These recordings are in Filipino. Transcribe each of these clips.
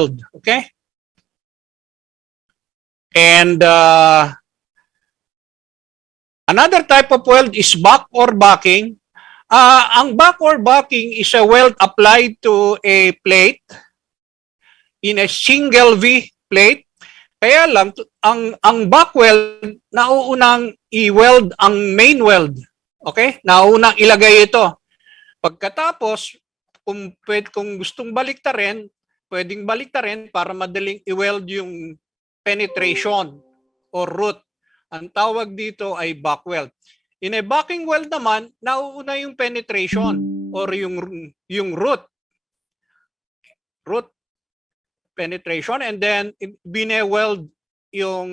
weld. Okay? And another type of weld is back or backing. Ang back or backing is a weld applied to a plate in a single V plate. Kaya lang, ang back weld, nauunang i-weld ang main weld. Okay? Nauunang ilagay ito. Pagkatapos, kung gustong baliktarin, pwedeng baliktarin para madaling i-weld yung penetration or root. Ang tawag dito ay back weld. In a backing weld naman, nauuna yung penetration or yung root penetration, and then bine-weld yung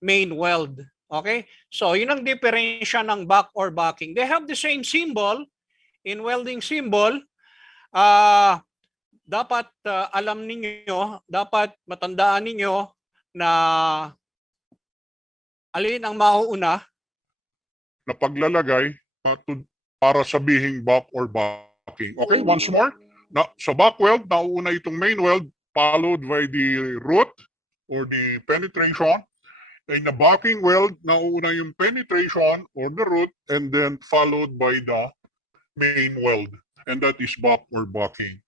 main weld. Okay? So, yun ang diferensya ng back or backing. They have the same symbol in welding symbol. Dapat alam ninyo, dapat matandaan ninyo na alin ang mauuna na paglalagay para sabihing back or backing. Okay, once more. Sa back weld, nauuna itong main weld followed by the root or the penetration. In the backing weld, nauuna yung penetration or the root and then followed by the main weld. And that is back or backing.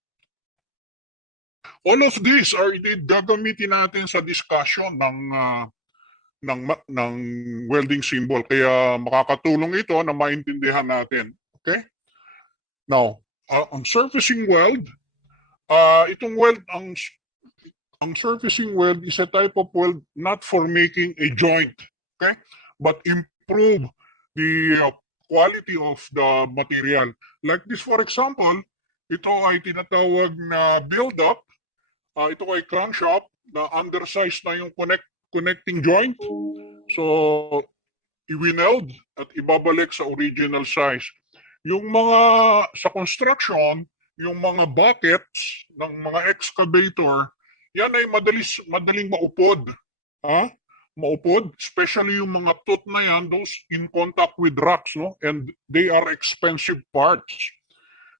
All of these are gagamitin natin sa discussion ng welding symbol. Kaya makakatulong ito na maintindihan natin. Okay? Now, ang surfacing weld, itong weld, ang surfacing weld is a type of weld not for making a joint, okay? But improve the quality of the material. Like this, for example, ito ay tinatawag na build-up. Ito ay crankshaft na undersized na yung connecting joint. So, i-weld at ibabalik sa original size. Yung mga sa construction, yung mga buckets ng mga excavator, yan ay madaling maupod. Maupod, especially yung mga tooth na yan, those in contact with rocks, no? And they are expensive parts.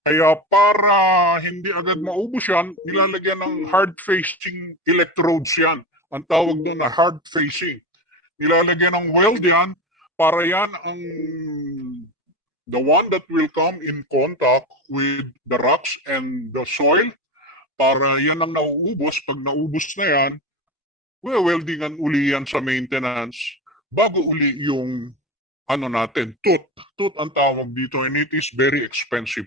Kaya para hindi agad maubos yan, nilalagyan ng hard-facing electrodes yan. Ang tawag doon na hard-facing. Nilalagyan ng weld yan para yan ang the one that will come in contact with the rocks and the soil para yan ang nauubos. Pag naubos na yan, weldingan uli yan sa maintenance bago uli yung natin, tooth. Tooth ang tawag dito and it is very expensive.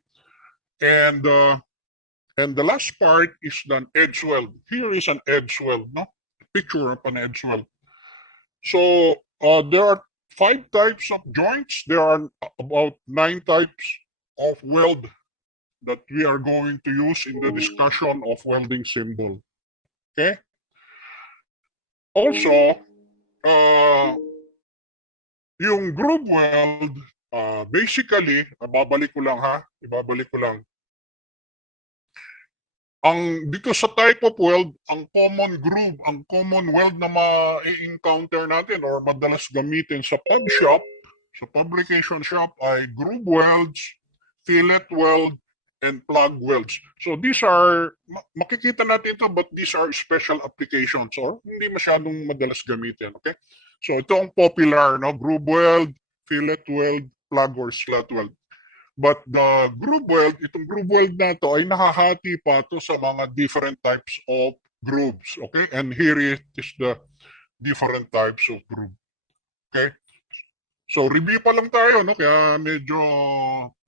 And the last part is an edge weld. Here is an edge weld, no? Picture of an edge weld. So there are 5 types of joints. There are about 9 types of weld that we are going to use in the discussion of welding symbol. Okay? Also, yung groove weld, basically, ibabalik ko lang. Dito sa type of weld, ang common groove, ang common weld na ma-encounter natin or madalas gamitin sa pub shop, sa publication shop ay groove welds, fillet weld, and plug welds. So these are, makikita natin ito, but these are special applications or hindi masyadong madalas gamitin. Okay? So ito ang popular, no? Groove weld, fillet weld, plug or slot weld. But the groove weld, itong groove weld na ito ay nakahati pa ito sa mga different types of grooves. Okay? And here is the different types of groove. Okay? So review pa lang tayo, no? Kaya medyo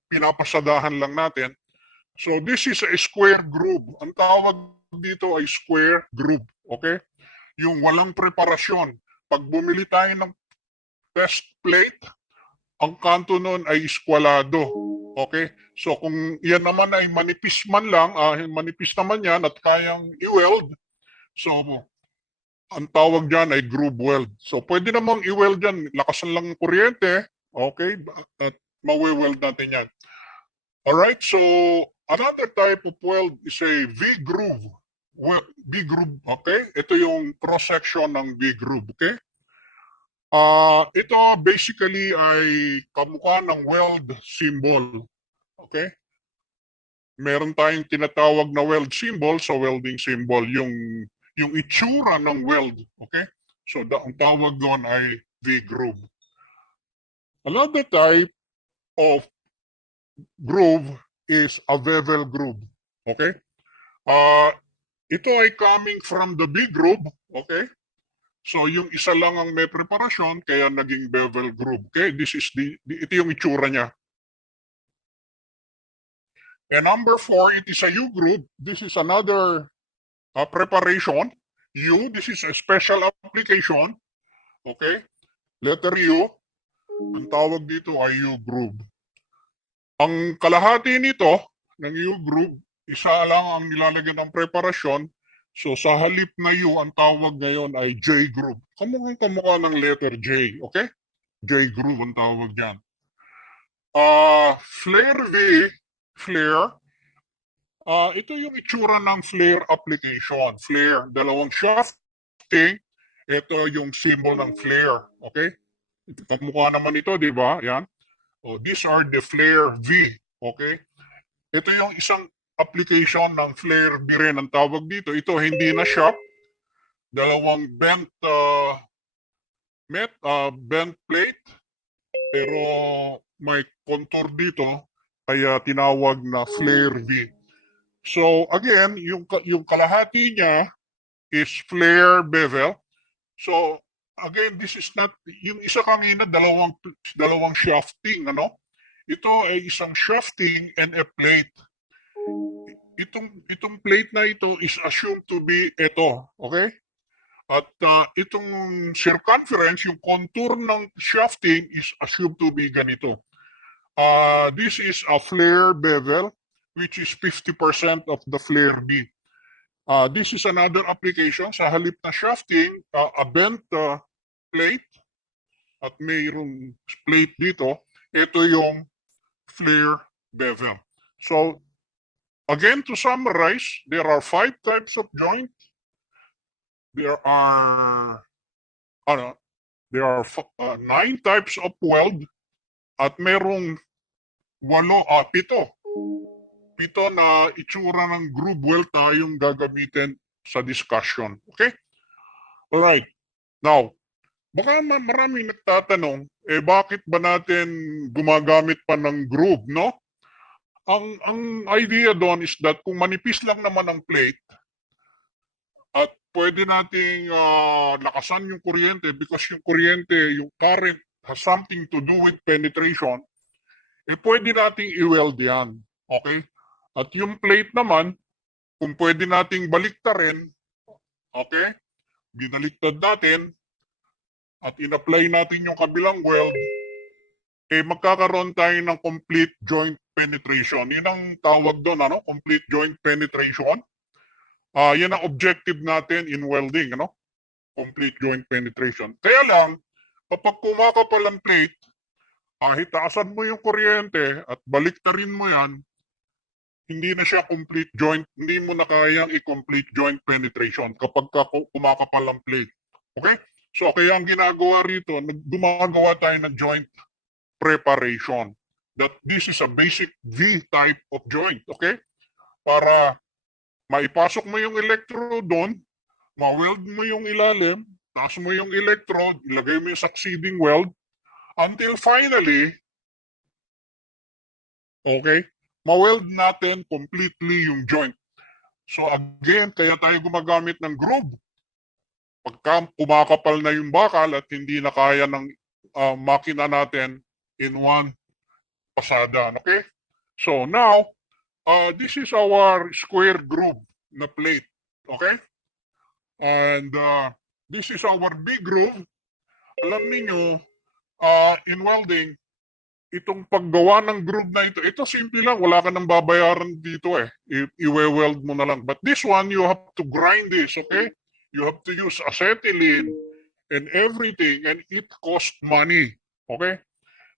pinapasadahan lang natin. So this is a square groove. Ang tawag dito ay square groove. Okay? Yung walang preparasyon. Pag bumili tayo ng test plate, ang kanto nun ay eskwalado. Okay? So kung yan naman ay manipis man lang, manipis naman yan at kayang i-weld, so ang tawag dyan ay groove weld. So pwede namang i-weld dyan, lakasan lang ng kuryente, okay? At mawe-weld natin yan. Alright, so another type of weld is a V-groove. V-groove, okay? Ito yung cross-section ng V-groove, okay? Ito basically ay kamukha ng weld symbol. Okay? meron tayong tinatawag na weld symbol sa welding symbol, yung itsura ng weld. Okay? So, ang tawag doon ay V-groove. Another type of groove is a bevel groove. Okay? Ito ay coming from the V-groove. Okay? So, yung isa lang ang may preparasyon, kaya naging bevel groove. Okay? This is ito yung itsura niya. And number 4, it is a U-groove. This is another preparation. U, this is a special application. Okay? Letter U, ang tawag dito ay U-groove. Ang kalahati nito, ng U-groove, isa lang ang nilalagyan ng preparasyon. So sa halip na U, ang tawag ngayon ay J-groove. Kamukha ng letter J. Okay? J-groove ang tawag dyan. Flare V, flare, ito yung itsura ng flare application. Flare, dalawang shafting. Ito yung symbol ng flare. Okay? Kamukha naman ito, di ba? Yan. Oh, these are the flare V. Okay? Ito yung isang application ng flare V rin ang tawag dito. Ito hindi na shaft. Dalawang bent bent plate. Pero may contour dito. Kaya tinawag na flare V. So again, yung kalahati niya is flare bevel. So again, this is not yung isa kanina dalawang shafting, ano? Ito ay isang shafting and a plate. Itong plate na ito is assumed to be ito, okay? At itong circumference, yung contour ng shafting is assumed to be ganito. This is a flare bevel, which is 50% of the flare B. This is another application sa halip na shafting, a bent plate at mayroong plate dito. Ito yung flare bevel. So, again, to summarize, there are 5 types of joint. There are 9 types of weld at merong 7 na itsura ng groove weld tayong gagamitin sa discussion. Okay? Alright. Now, baka maraming nagtatanong, bakit ba natin gumagamit pa ng groove, no? Ang idea doon is that kung manipis lang naman ang plate at pwede nating lakasan yung kuryente because yung kuryente, yung current has something to do with penetration, pwede nating i-weld yan. Okay? At yung plate naman, kung pwede nating baliktarin, okay? Binaliktad natin at in-apply natin yung kabilang weld, magkakaroon tayo ng complete joint penetration. Yun ang tawag doon, ano? Complete joint penetration. Yan ang objective natin in welding, ano? Complete joint penetration. Kaya lang, kapag kumakapal ang plate, hitaasan mo yung kuryente at baliktarin mo yan, hindi na siya complete joint, hindi mo na kayang i-complete joint penetration kapag kumakapal ang plate. Okay? So, kaya ang ginagawa rito, gumagawa tayo ng joint preparation. That this is a basic V type of joint. Okay? Para maipasok mo yung electrode doon, ma-weld mo yung ilalim, taas mo yung electrode, ilagay mo yung succeeding weld, until finally, okay, ma-weld natin completely yung joint. So again, kaya tayo gumagamit ng groove. Pagka kumakapal na yung bakal at hindi na kaya ng makina natin in one pasada. Okay? So now, this is our square groove na plate. Okay? And this is our big groove. Alam niyo, in welding, itong paggawa ng groove na ito simple lang, wala ka nang babayaran dito I-weld mo na lang. But this one, you have to grind this, okay? You have to use acetylene and everything and it costs money, okay?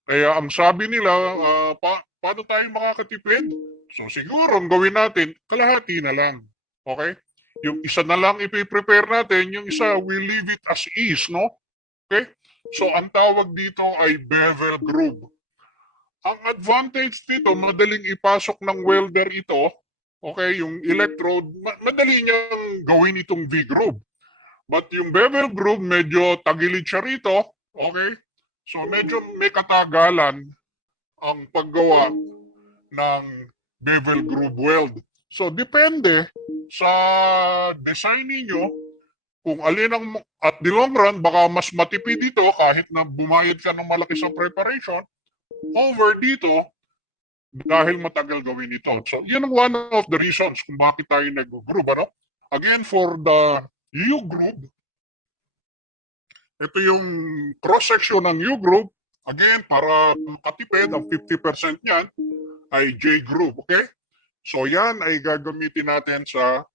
Kaya ang sabi nila, paano tayo makakatipid? So siguro, ang gawin natin, kalahati na lang, okay? Yung isa na lang ipiprepare natin, yung isa, we leave it as is, no? Okay? So ang tawag dito ay bevel groove. ang advantage dito, madaling ipasok ng welder ito. Okay, yung electrode, madali niyang gawin itong V-groove. But yung bevel groove, medyo tagilid siya rito. Okay? So medyo may katagalan ang paggawa ng bevel groove weld. So depende sa design niyo kung alin ang at the long run baka mas matipid dito kahit na bumayad ka ng malaki sa preparation over dito dahil matagal gawin ito. So yun ang one of the reasons kung bakit tayo nag-groove. Ano? Again, for the U-groove, ito yung cross-section ng U-groove. Again, para makatipid, ang 50% niyan ay J-groove. Okay? So yan ay gagamitin natin sa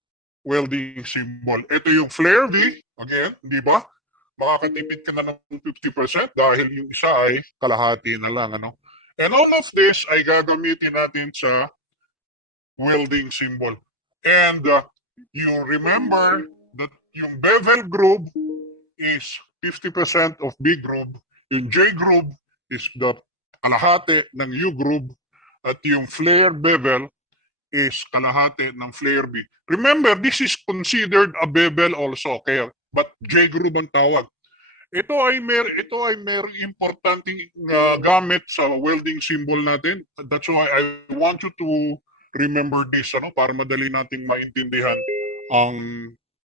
welding symbol. Ito yung flare V. Again, di ba? Makakatipid ka na ng 50% dahil yung isa ay kalahati na lang. Ano? And all of this ay gagamitin natin sa welding symbol. And you remember that yung bevel groove is 50% of B groove. Yung J groove is the kalahati ng U groove. At yung flare bevel is kalahati ng flare B. Remember, this is considered a bevel also, kaya but J groove ang tawag. Ito ay merong importanteng gamit sa welding symbol natin. That's why I want you to remember this, ano, para madali nating maintindihan ang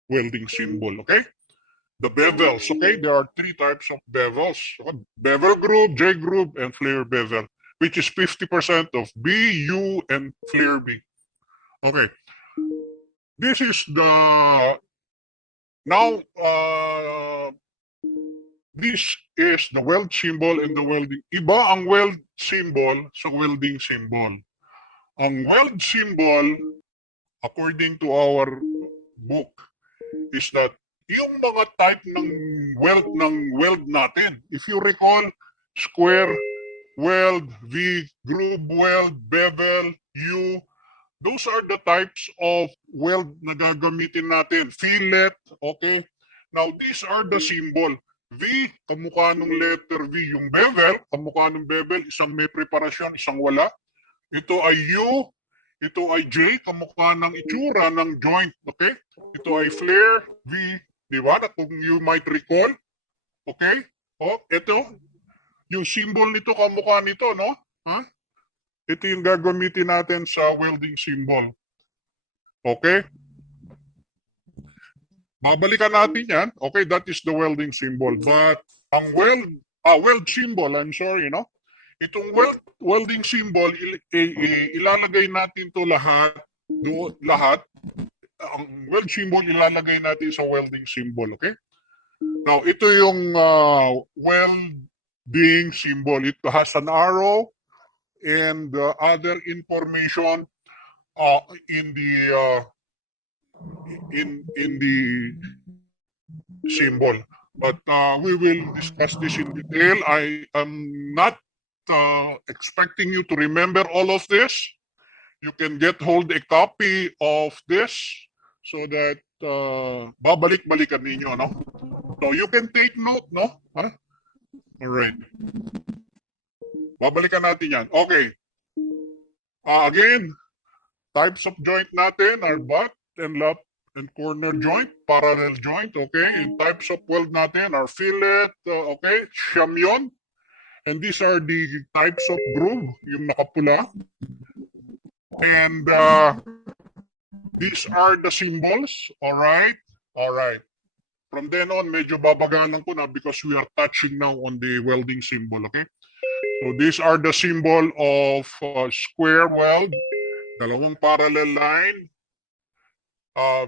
welding symbol, okay? The bevels, okay? There are three types of bevels. Bevel groove, J groove, and flare bevel, which is 50% of B, U, and flare B. Okay. This is the now this is the weld symbol and the welding. Iba ang weld symbol sa welding symbol. Ang weld symbol, according to our book, is that yung mga type ng weld natin. If you recall, square weld, V, groove weld, bevel, U, those are the types of weld na gagamitin natin. Fillet, okay? Now, these are the symbol. V, kamukha ng letter V. Yung bevel, kamukha ng bevel, isang may preparasyon, isang wala. Ito ay U, ito ay J, kamukha ng itsura ng joint, okay? Ito ay flare, V, di ba? Kung you might recall, okay? O, ito, yung symbol nito, kamukha nito, no? Ha? Ito yung gagamitin natin sa welding symbol. Okay? Babalikan natin yan. Okay, that is the welding symbol. But ang weld symbol, I'm sorry, no? Itong welding symbol, ilalagay natin to lahat. Ang weld symbol, ilalagay natin sa welding symbol, okay? Now, ito yung welding symbol. It has an arrow and other information in the symbol. But we will discuss this in detail. I am not expecting you to remember all of this. You can hold a copy of this so that babalik-balikan ninyo, no? So you can take note, no? Huh? All right. Babalikan natin yan. Okay. Again, types of joint natin are butt and lap and corner joint, parallel joint, okay? And types of weld natin are fillet, okay? Shamyon. And these are the types of groove, yung nakapula. And these are the symbols, all right? All right. From then on, medyo babagalan ko na because we are touching now on the welding symbol, okay? So these are the symbol of square weld, dalawang parallel line,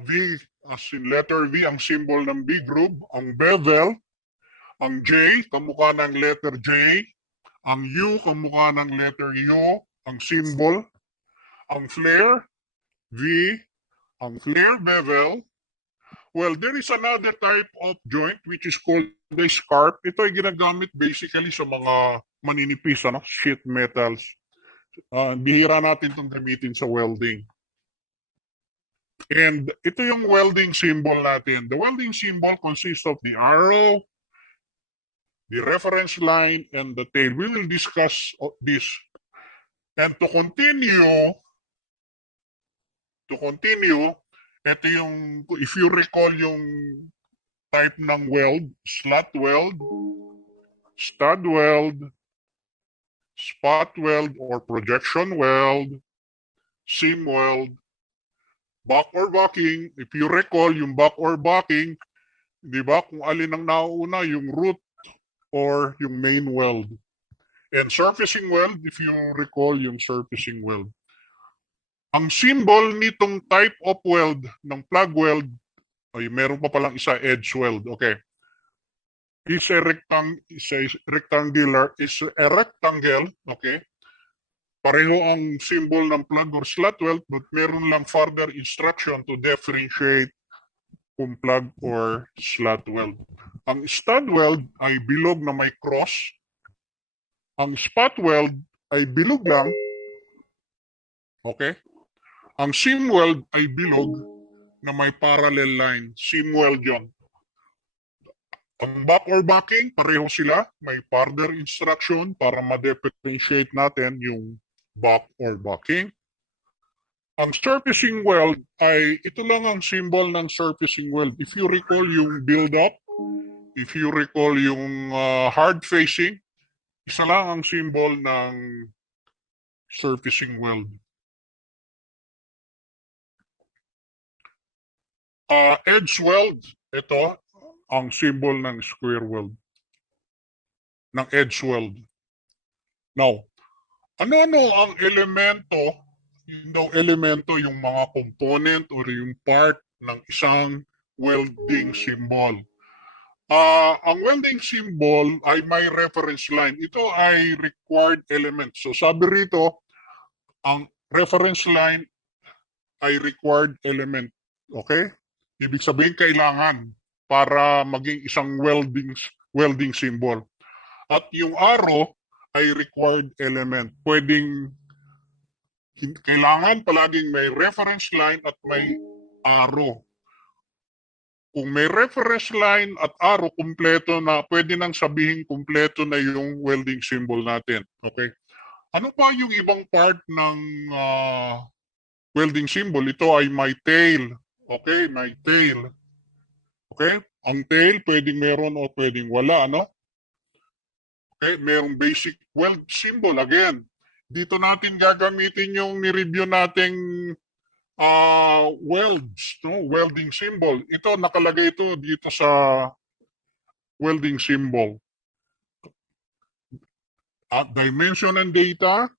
V, as in letter V, ang symbol ng B groove, ang bevel, ang J, kamukha ng letter J, ang U, kamukha ng letter U, ang symbol, ang flare, V, ang flare bevel. Well, there is another type of joint which is called the scarp. Ito ay ginagamit basically sa mga maninipis, ano? Sheet metals. Bihira natin itong gamitin sa welding. And ito yung welding symbol natin. The welding symbol consists of the arrow, the reference line, and the tail. We will discuss this And to continue, ito yung, if you recall yung type ng weld, slot weld, stud weld, spot weld or projection weld, seam weld, back or backing. If you recall yung back or backing, di ba, kung alin ang nauna, yung root or yung main weld. And surfacing weld, if you recall yung surfacing weld. Ang symbol nitong type of weld ng plug weld, ay meron pa palang isa, edge weld. Okay. Is a rectangle, okay? Pareho ang symbol ng plug or slot weld, but meron lang further instruction to differentiate kung plug or slot weld. Ang stud weld ay bilog na may cross. Ang spot weld ay bilog lang. Okay? Ang seam weld ay bilog na may parallel line. Seam weld yon. Ang back or backing, pareho sila. May further instruction para ma-differentiate natin yung back or backing. Ang surfacing weld ay ito lang ang symbol ng surfacing weld. If you recall yung build-up, if you recall yung hard facing, isa lang ang symbol ng surfacing weld. Edge weld, ito ang symbol ng square weld, ng edge weld. Now, ano-ano ang elemento, yung mga component or yung part ng isang welding symbol. Ang welding symbol ay may reference line. Ito ay required element. So sabi rito, ang reference line ay required element. Okay? Ibig sabihin kailangan para maging isang welding symbol. At yung arrow ay required element. Kailangan palaging may reference line at may arrow. Kung may reference line at arrow, kumpleto na, pwede nang sabihin kumpleto na yung welding symbol natin. Okay? Ano pa yung ibang part ng welding symbol? Ito ay may tail. Okay? May tail. Okay? Ang tail, pwedeng meron o pwedeng wala, ano? Okay? Merong basic weld symbol. Again, dito natin gagamitin yung ni-review nating welds, no? Welding symbol. Ito, nakalagay ito dito sa welding symbol. Dimension and data,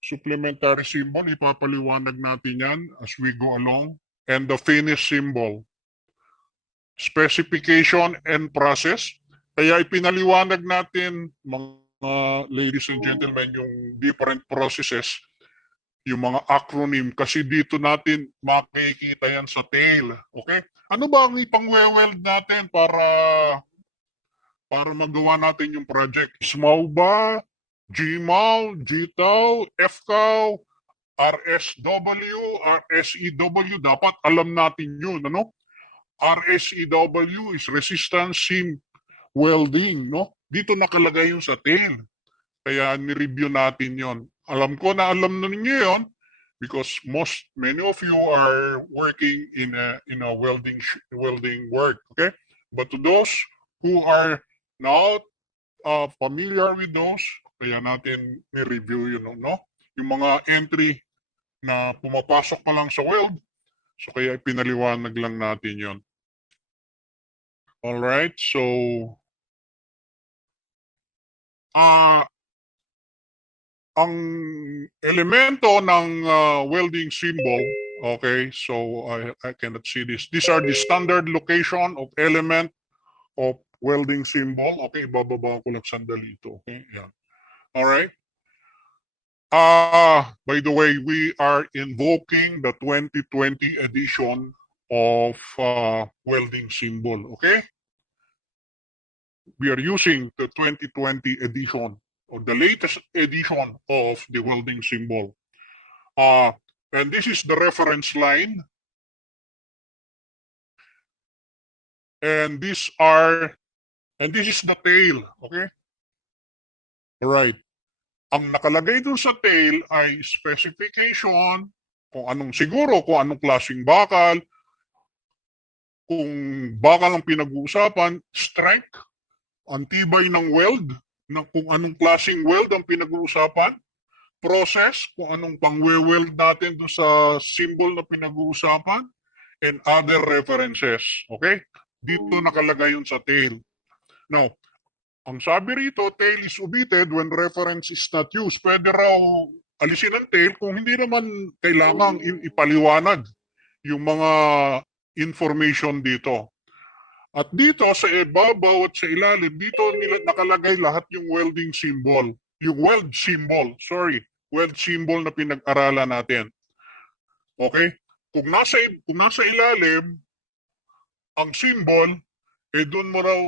supplementary symbol, ipapaliwanag natin yan as we go along. And the finish symbol. Specification and process. Kaya ipinaliwanag natin, mga ladies and gentlemen, yung different processes, yung mga acronym, kasi dito natin makikita yan sa tail. Okay? Ano ba ang ipang-weld natin para magawa natin yung project? SMAW ba? GMAW, GTAW, FCAW, RSW, RSEW, dapat alam natin yun, ano? RSEW is resistance seam welding, no? Dito nakalagay yung sa tail. Kaya ni-review natin yon. Alam ko na alam na ninyo yon because many of you are working in a welding work, okay? But to those who are not familiar with those, kaya natin ni-review yun, no? Yung mga entry na pumapasok pa lang sa weld, so kaya pinaliwanag lang natin yon. Alright, so ang elemento ng welding symbol, okay, so I cannot see this. These are the standard location of element of welding symbol. Okay, bababa ko lang sandali ito. Okay, yan. Alright. By the way, we are invoking the 2020 edition of welding symbol. Okay? We are using the 2020 edition or the latest edition of the welding symbol. And this is the reference line. And this is the tail. Okay? All right. Ang nakalagay dun sa tail ay specification, kung anong klaseng bakal, kung bakal ang pinag-uusapan, strength, ang tibay ng weld, kung anong klaseng weld ang pinag-uusapan, process, kung anong pang-weld natin doon sa symbol na pinag-uusapan, and other references. Okay? Dito nakalagay yun sa tail. Now, ang sabi rito, tail is omitted when reference is not used. Pwede raw alisin ang tail kung hindi naman kailangang ipaliwanag yung mga information dito. At dito sa ibabaw at sa ilalim, dito nila nakalagay lahat yung welding symbol. Yung weld symbol, weld symbol na pinag-aralan natin. Okay? Kung nasa ilalim, ang symbol, doon mo raw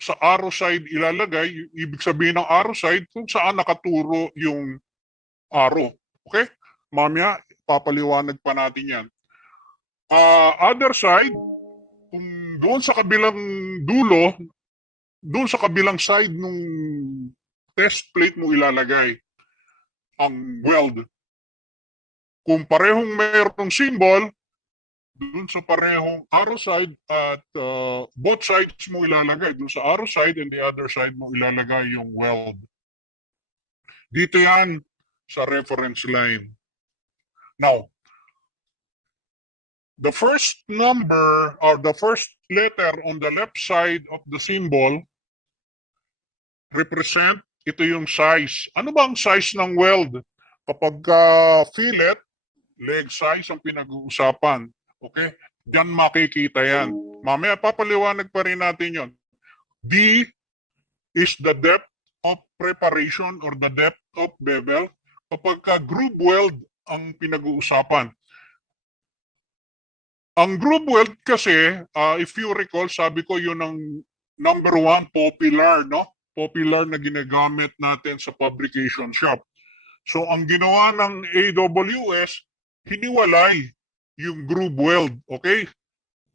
sa arrow side ilalagay, ibig sabihin ng arrow side, kung saan nakaturo yung arrow. Okay? Mamaya, papaliwanag pa natin yan. Other side, kung doon sa kabilang dulo, doon sa kabilang side nung test plate mo ilalagay ang weld. Kung parehong mayroong symbol, doon sa parehong arrow side at both sides mo ilalagay. Doon sa arrow side and the other side mo ilalagay yung weld. Dito yan sa reference line. Now, the first number or the first letter on the left side of the symbol represent ito yung size. Ano ba ang size ng weld? Kapag fillet, leg size ang pinag-uusapan. Okay? Diyan makikita yan. Mamaya papaliwanag pa rin natin yon. D is the depth of preparation or the depth of bevel. Kapag groove weld ang pinag-uusapan. Ang groove weld kasi, if you recall, sabi ko yun ang number one popular, no? Popular na ginagamit natin sa fabrication shop. So ang ginawa ng AWS, hiniwalay yung groove weld, okay?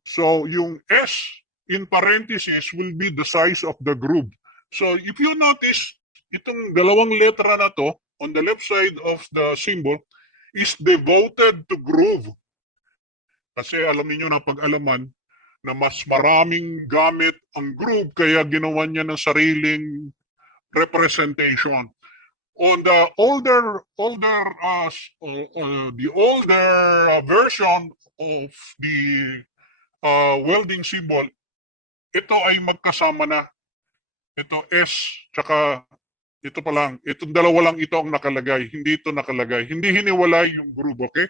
So yung S in parenthesis will be the size of the groove. So if you notice, itong dalawang letra na to, on the left side of the symbol, is devoted to groove. Kasi alam niyo na pag-alaman na mas maraming gamit ang groove kaya ginawa niya ng sariling representation. On the older version of the welding symbol, ito ay magkasama na. Ito S, tsaka ito pa lang. Itong dalawa lang ito ang nakalagay. Hindi ito nakalagay. Hindi hiniwalay yung groove, okay?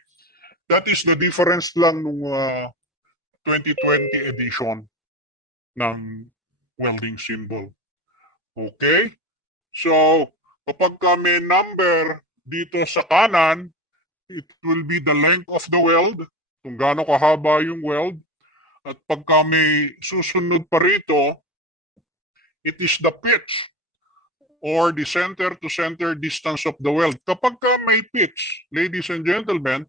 That is the difference lang nung 2020 edition ng welding symbol. Okay? So, kapag may number dito sa kanan, it will be the length of the weld, kung gaano kahaba yung weld. At pagka may susunod pa rito, it is the pitch or the center to center distance of the weld. Kapag may pitch, ladies and gentlemen,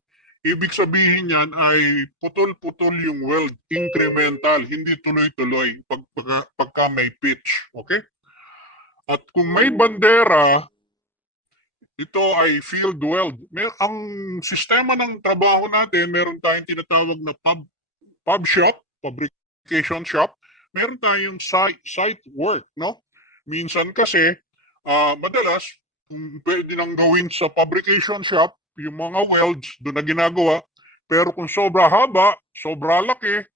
ibig sabihin yan ay putol-putol yung weld, incremental, hindi tuloy-tuloy pagka may pitch. Okay? At kung may bandera, ito ay field weld. Ang sistema ng trabaho natin, meron tayong tinatawag na pub shop, fabrication shop. Meron tayong site work, no? Minsan kasi, madalas, pwede nang gawin sa fabrication shop, yung mga welds, doon na ginagawa. Pero kung sobra haba, sobra laki,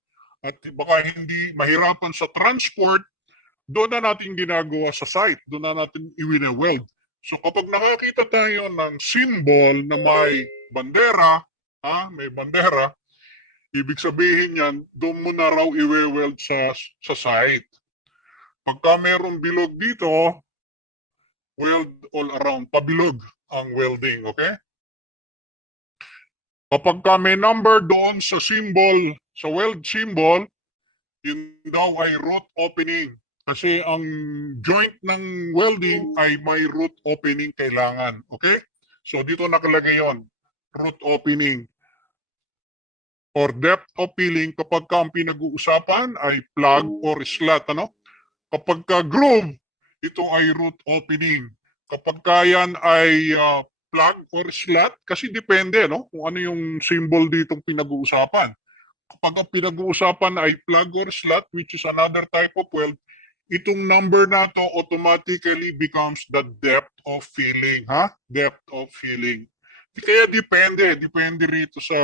at baka hindi mahirapan sa transport, doon na natin ginagawa sa site, doon na natin iwine-weld. So kapag nakakita tayo ng symbol na may bandera, may bandera, ibig sabihin yan, doon mo na raw iwe-weld sa site. Pagka mayroong bilog dito, weld all around, pabilog ang welding, okay? Kapag may number doon sa symbol, sa weld symbol, yun daw ay root opening. Kasi ang joint ng welding ay may root opening kailangan. Okay? So dito nakalagay yon, root opening. Or depth of filling kapag ang pinag-uusapan ay plug or slot. Ano? Kapag groove, ito ay root opening. Kapag yan ay plug or slot, kasi depende no, kung ano yung symbol ditong pinag-uusapan. Kapag ang pinag-uusapan ay plug or slot, which is another type of weld, itong number na to automatically becomes the depth of filling, ha? Depth of filling. Kaya depende rito sa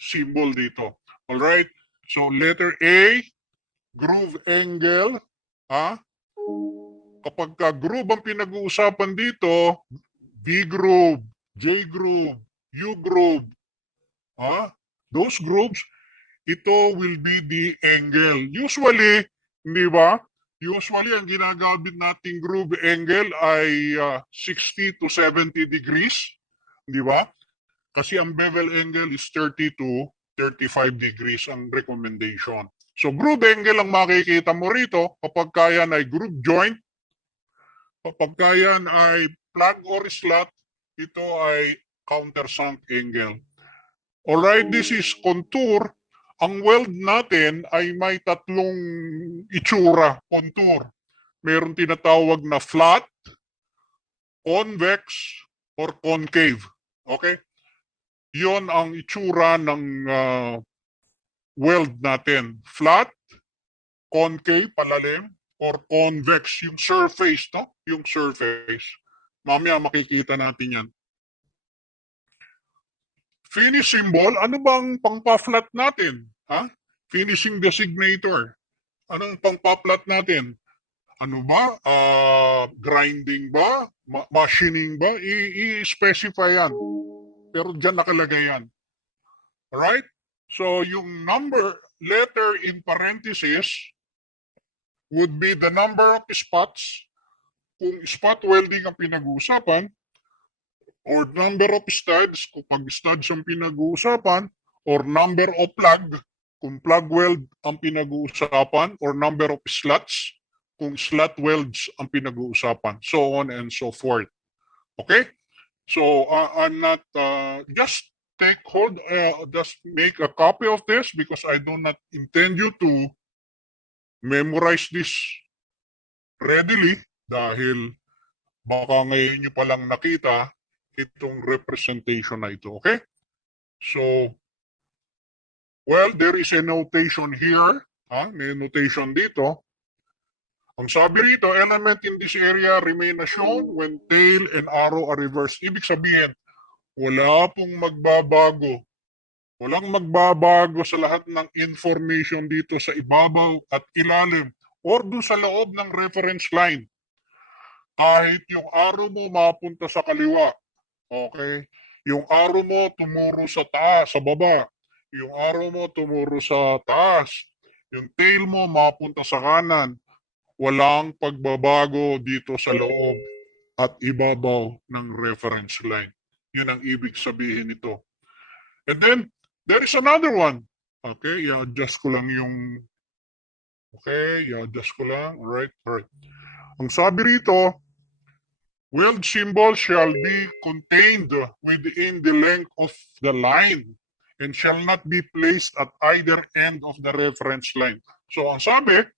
symbol dito. Alright? So letter A, groove angle, ha? Kapag groove ang pinag-uusapan dito, V groove, J groove, U groove, ha? Those grooves, ito will be the angle. Usually, hindi ba? Usually, ang ginagamit nating groove angle ay 60 to 70 degrees. Di ba? Kasi ang bevel angle is 30 to 35 degrees ang recommendation. So, groove angle ang makikita mo rito kapag kaya ay groove joint, kapag kaya ay plug or slot, ito ay countersunk angle. Alright, this is contour. Ang weld natin ay may tatlong itsura, contour. Meron tinatawag na flat, convex, or concave. Okay? Yon ang itsura ng weld natin. Flat, concave, palalim, or convex. Yung surface, no? Yung surface. Mamaya makikita natin yan. Finish symbol, ano bang pangpa-flat natin? Ha? Finishing designator. Anong pangpa-flat natin? Ano ba? Grinding ba? Machining ba? I-specify yan. Pero dyan nakalagay yan. Alright? So, yung letter in parenthesis would be the number of spots. Kung spot welding ang pinag-uusapan, or number of studs, kung studs ang pinag-uusapan, or number of plug, kung plug weld ang pinag-uusapan, or number of slots, kung slot welds ang pinag-uusapan, so on and so forth. Okay? So, I'm not, just take hold, just make a copy of this because I do not intend you to memorize this readily dahil baka ngayon nyo palang nakita itong representation na ito. Okay? So, well, there is a notation here. May notation dito. Ang sabi rito, element in this area remain as shown when tail and arrow are reversed. Ibig sabihin, wala pong magbabago. Walang magbabago sa lahat ng information dito sa ibabaw at ilalim or doon sa loob ng reference line. Kahit yung arrow mo mapunta sa kaliwa, okay? Yung arrow mo tumuro sa taas, sa baba. Yung arrow mo tumuro sa taas. Yung tail mo mapunta sa kanan. Walang pagbabago dito sa loob at ibabaw ng reference line. Yun ang ibig sabihin nito. And then, there is another one. Okay, i-adjust ko lang yung... Okay, i-adjust ko lang. Alright. Ang sabi rito, weld symbol shall be contained within the length of the line and shall not be placed at either end of the reference line. So, ang sabi,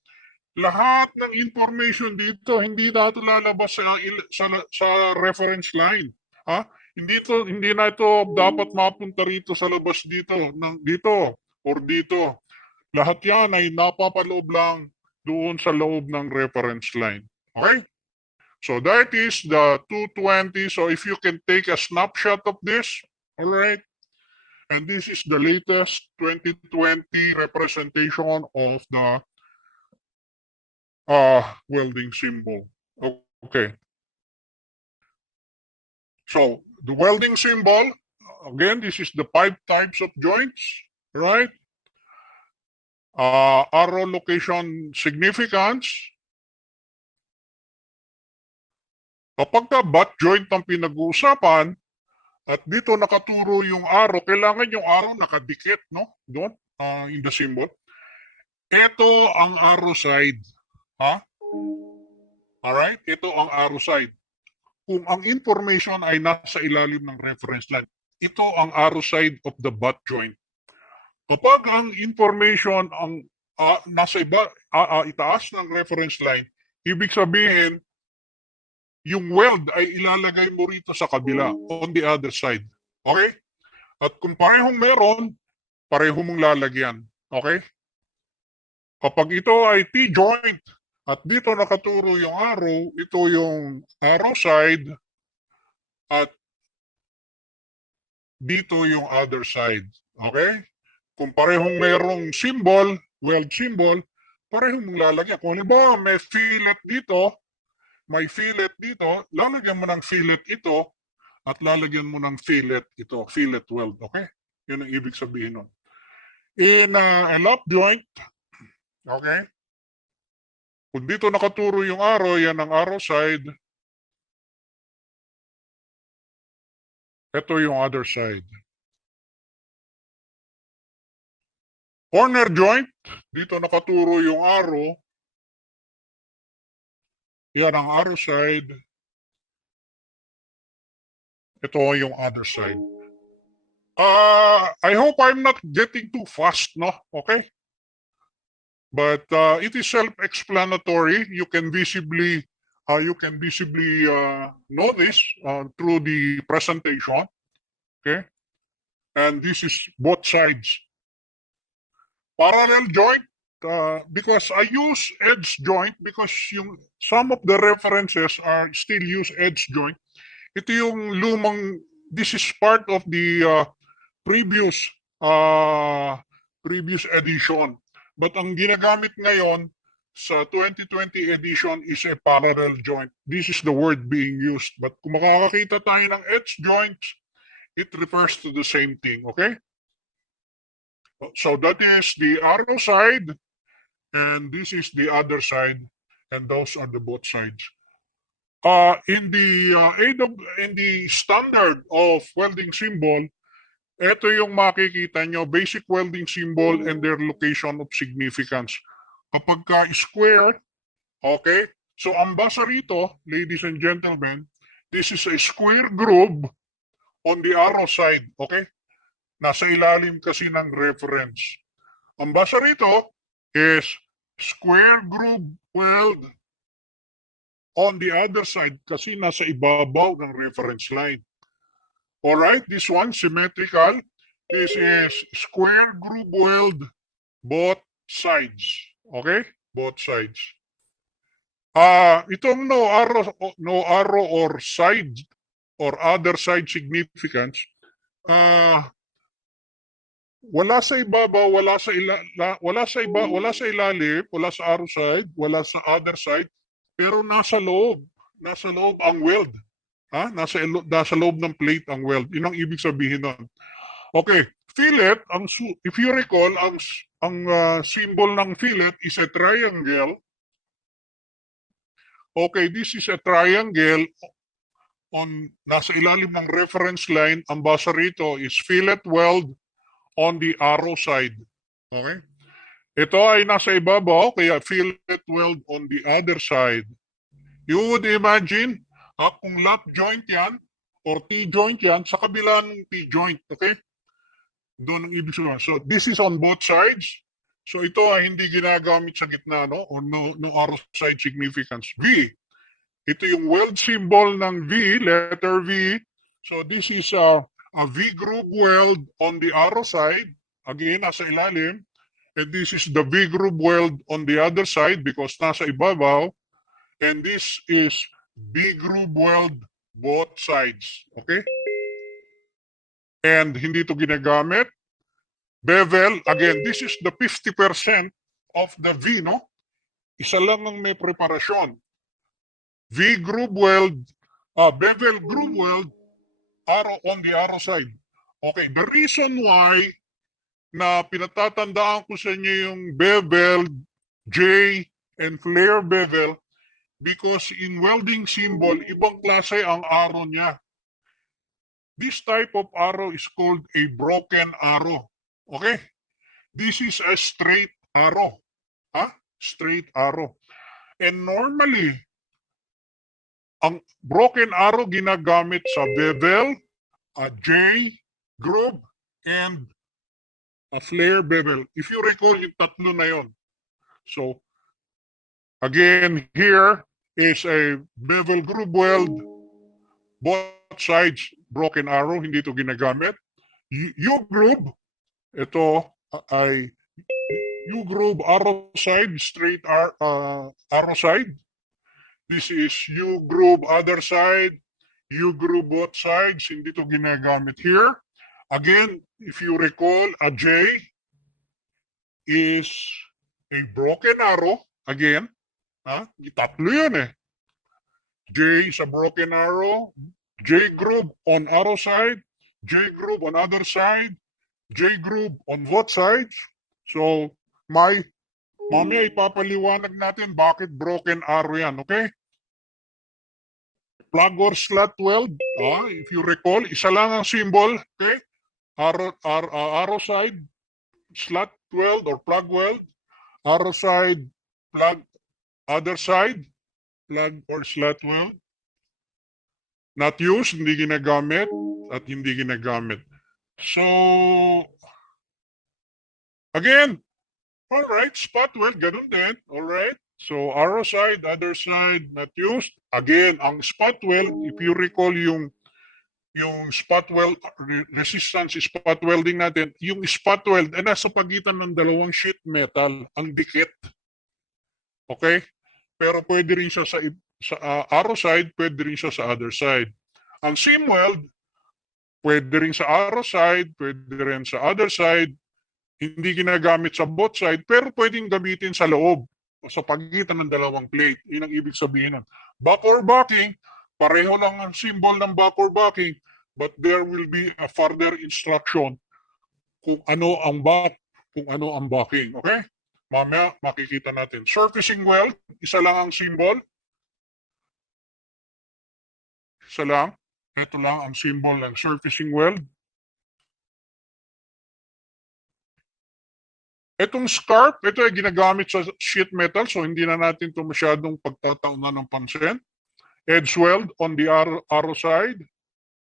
lahat ng information dito hindi dapat lalabas sa reference line. Hindi na ito dapat mapunta rito sa labas dito or dito. Lahat yan ay napapaloob lang doon sa loob ng reference line. Okay? So that is the 220. So if you can take a snapshot of this, all right? And this is the latest 2020 representation of the welding symbol. Okay. So the welding symbol, again, this is the 5 types of joints, right? Arrow location significance. Kapag ka butt joint ang pinag-uusapan, at dito nakaturo yung arrow, kailangan yung arrow nakadikit, no? Doon, in the symbol. Ito ang arrow side. Alright? Ito ang arrow side. Kung ang information ay nasa ilalim ng reference line, ito ang arrow side of the butt joint. Kapag ang information ang nasa itaas ng reference line, ibig sabihin, yung weld ay ilalagay mo rito sa kabila, on the other side. Okay? At kung parehong meron, pareho mong lalagyan. Okay? Kapag ito ay T-joint at dito nakaturo yung arrow, ito yung arrow side at dito yung other side. Okay? Kung parehong merong symbol, weld symbol, parehong mong lalagyan. Kung halimbawa may fillet dito, lalagyan mo ng fillet ito at lalagyan mo ng fillet ito, fillet weld. Okay? Yun ang ibig sabihin nun. In a lap joint, okay? Kung dito nakaturo yung arrow, yan ang arrow side. Ito yung other side. Corner joint, dito nakaturo yung arrow. Yan ang arrow side. Ito yung other side. I hope I'm not getting too fast, no? Okay? But it is self-explanatory. You can visibly know this through the presentation. Okay? And this is both sides. Parallel joint, because I use edge joint because some of the references are still use edge joint. Ito yung this is part of the previous previous edition. But ang ginagamit ngayon sa 2020 edition is a parallel joint. This is the word being used. But kung makakakita tayo ng edge joints, it refers to the same thing, okay? So that is the arrow side, and this is the other side, and those are the both sides. In the standard of welding symbol, ito yung makikita nyo, basic welding symbol and their location of significance. Kapag ka square, okay, so ang basa rito, ladies and gentlemen, this is a square groove on the arrow side, okay? Nasa ilalim kasi ng reference. Ang basa rito is square groove weld on the other side kasi nasa ibabaw ng reference line. Alright, this one, symmetrical. This is square groove weld both sides. Okay? Both sides. Itong no arrow or side or other side significance, wala sa ibabaw, wala sa ilalim, wala sa arrow side, wala sa other side, pero nasa loob ang weld. Nasa loob ng plate ang weld. Yun ang ibig sabihin nun. Okay, fillet, if you recall, ang symbol ng fillet is a triangle. Okay, this is a triangle nasa ilalim ng reference line. Ang basa rito is fillet weld on the arrow side. Okay? Ito ay nasa ibabaw, kaya fillet weld on the other side. You would imagine, kung lap joint yan, or T-joint yan, sa kabila ng T-joint. Okay? Doon ang ibig sabihin. So, this is on both sides. So, ito ay hindi ginagamit sa gitna, no? Or no arrow side significance. V. Ito yung weld symbol ng V, letter V. So, this is a V groove weld on the arrow side, again, nasa ilalim, and this is the V groove weld on the other side because nasa ibabaw, and this is V groove weld both sides. Okay? And hindi ito ginagamit. Bevel, again, this is the 50% of the V, no? Isa lang ang may preparasyon. V groove weld, bevel groove weld, arrow on the arrow side. Okay, the reason why na pinatatandaan ko sa inyo yung bevel, J, and flare bevel because in welding symbol, ibang klase ang arrow niya. This type of arrow is called a broken arrow. Okay? This is a straight arrow. Straight arrow. And normally, ang broken arrow ginagamit sa bevel, a J groove, and a flare bevel. If you recall, yung tatlo na yon. So, again, here, is a bevel groove weld, both sides broken arrow, hindi ito ginagamit. U-groove, ito ay U-groove arrow side, straight arrow side. This is U-groove other side, U-groove both sides, hindi ito ginagamit here. Again, if you recall, a J is a broken arrow. Again, tatlo yun eh. J is a broken arrow, J groove on arrow side, J groove on other side, J groove on both sides. So, mamaya ipapaliwanag natin bakit broken arrow yan, okay? Plug or slot weld, if you recall, isa lang ang symbol, okay? Arrow side, slot weld or plug weld, arrow side, plug, other side, plug or slot weld. Not used, hindi ginagamit, at hindi ginagamit. So, again, all right, spot weld, ganun din, all right? So, arrow side, other side, not used. Again, ang spot weld, if you recall yung spot weld, resistance spot welding natin, yung spot weld ay nasa pagitan ng dalawang sheet metal, ang dikit. Okay? Pero pwede rin siya sa arrow side, pwede rin siya sa other side. Ang seam weld, pwede rin sa arrow side, pwede rin sa other side, hindi ginagamit sa both side, pero pwedeng gamitin sa loob o sa pagitan ng dalawang plate. Yun ang ibig sabihin ng back or backing. Pareho lang ang symbol ng back or backing, but there will be a further instruction kung ano ang back, kung ano ang backing. Okay? Mamaya makikita natin. Surfacing weld, isa lang ang symbol. Isa lang. Ito lang ang symbol ng surfacing weld. Itong scarp, ito ay ginagamit sa sheet metal, so hindi na natin ito masyadong pagtataunan ng pansin. Edge weld on the arrow side,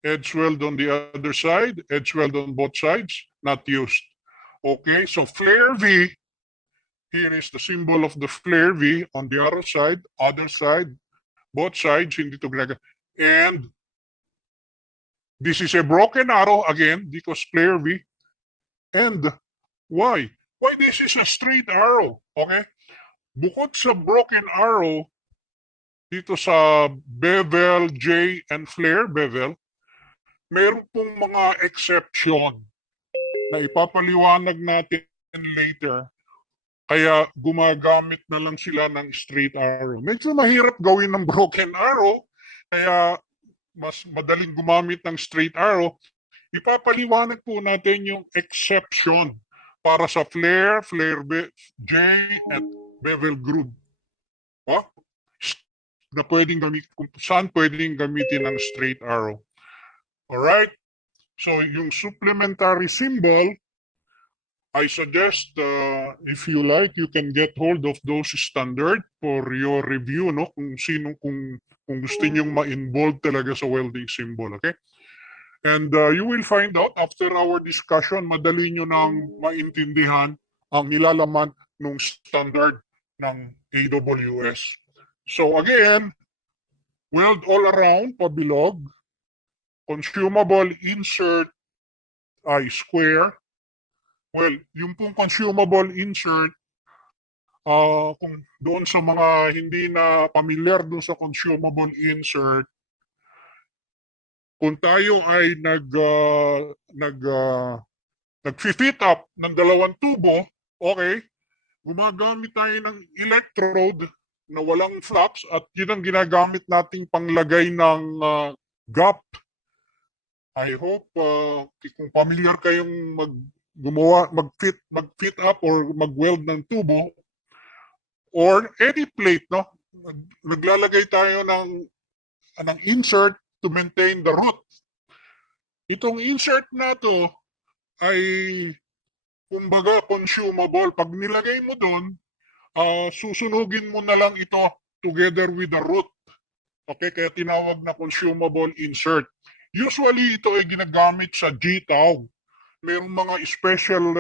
edge weld on the other side, edge weld on both sides, not used. Okay, so flare V, here is the symbol of the flare V on the arrow side, other side, both sides, hindi ito ginagamit. And this is a broken arrow, again, because flare V. And why? Why this is a straight arrow? Okay? Bukod sa broken arrow, dito sa bevel, J, and flare bevel, meron pong mga exception na ipapaliwanag natin later. Kaya gumagamit na lang sila ng straight arrow. Medyo mahirap gawin ng broken arrow, kaya mas madaling gumamit ng straight arrow. Ipapaliwanag po natin yung exception para sa flare, J, at bevel groove. Na pwedeng kung saan pwedeng gamitin ng straight arrow. Alright? So, yung supplementary symbol, I suggest, if you like, you can get hold of those standard for your review, no? Kung gusto niyo ma-involve talaga sa welding symbol, okay? And you will find out after our discussion, madali nyo nang maintindihan ang nilalaman ng standard ng AWS. So again, weld all around, pabilog, consumable insert ay square. Well, yung pong consumable insert, kung doon sa mga hindi na familiar doon sa consumable insert, kung tayo ay nag-fit up ng dalawang tubo, okay, gumagamit tayo ng electrode na walang flux at yun ang ginagamit nating panglagay ng gap. I hope kung familiar kayong mag-fit up or mag-weld ng tubo or any plate, no? Naglalagay tayo ng insert to maintain the root. Itong insert na to ay kumbaga consumable. Pag nilagay mo doon, susunugin mo na lang ito together with the root. Okay, kaya tinawag na consumable insert. Usually ito ay ginagamit sa G-towel. Mayroong mga special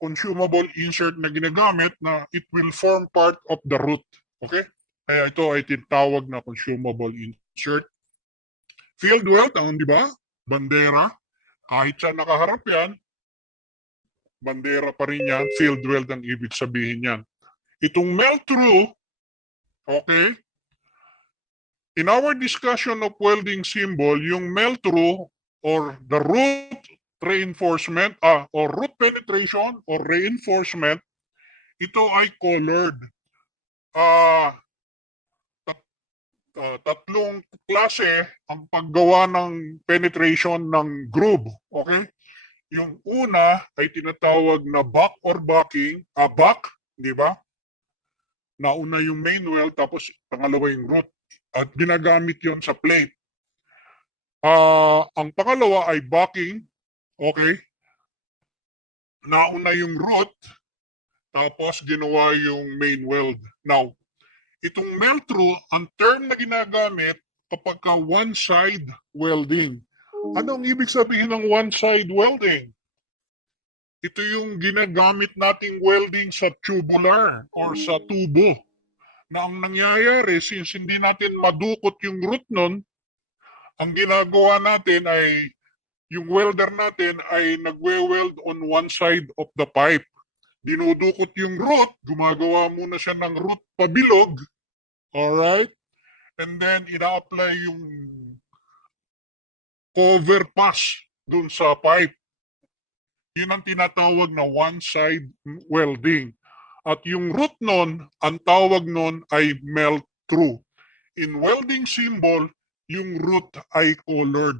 consumable insert na ginagamit na it will form part of the root. Okay? Kaya ito ay tinatawag na consumable insert. Field weld, ang di ba? Bandera. Kahit saan nakaharap yan, bandera pa rin yan. Field weld ang ibig sabihin yan. Itong melt through, okay? In our discussion of welding symbol, yung melt through or the root reinforcement or root penetration or reinforcement, ito ay colored. Tatlong klase ang paggawa ng penetration ng groove. Okay? Yung una ay tinatawag na back or backing, back, di ba? Nauna yung main weld, tapos pangalawa yung root. At ginagamit yon sa plate. Ang pangalawa ay backing, okay? Nauna yung root, tapos ginawa yung main weld. Now, itong melt through, ang term na ginagamit kapag ka one-side welding. Ano ang ibig sabihin ng one-side welding? Ito yung ginagamit nating welding sa tubular or sa tubo. Na ang nangyayari, since hindi natin madukot yung root nun, ang ginagawa natin ay yung welder natin ay nagwe-weld on one side of the pipe. Dinudukot yung root, gumagawa muna siya ng root pabilog, alright? And then, ina-apply yung cover pass dun sa pipe. Yun ang tinatawag na one-side welding. At yung root nun, ang tawag nun ay melt through. In welding symbol, yung root ay colored.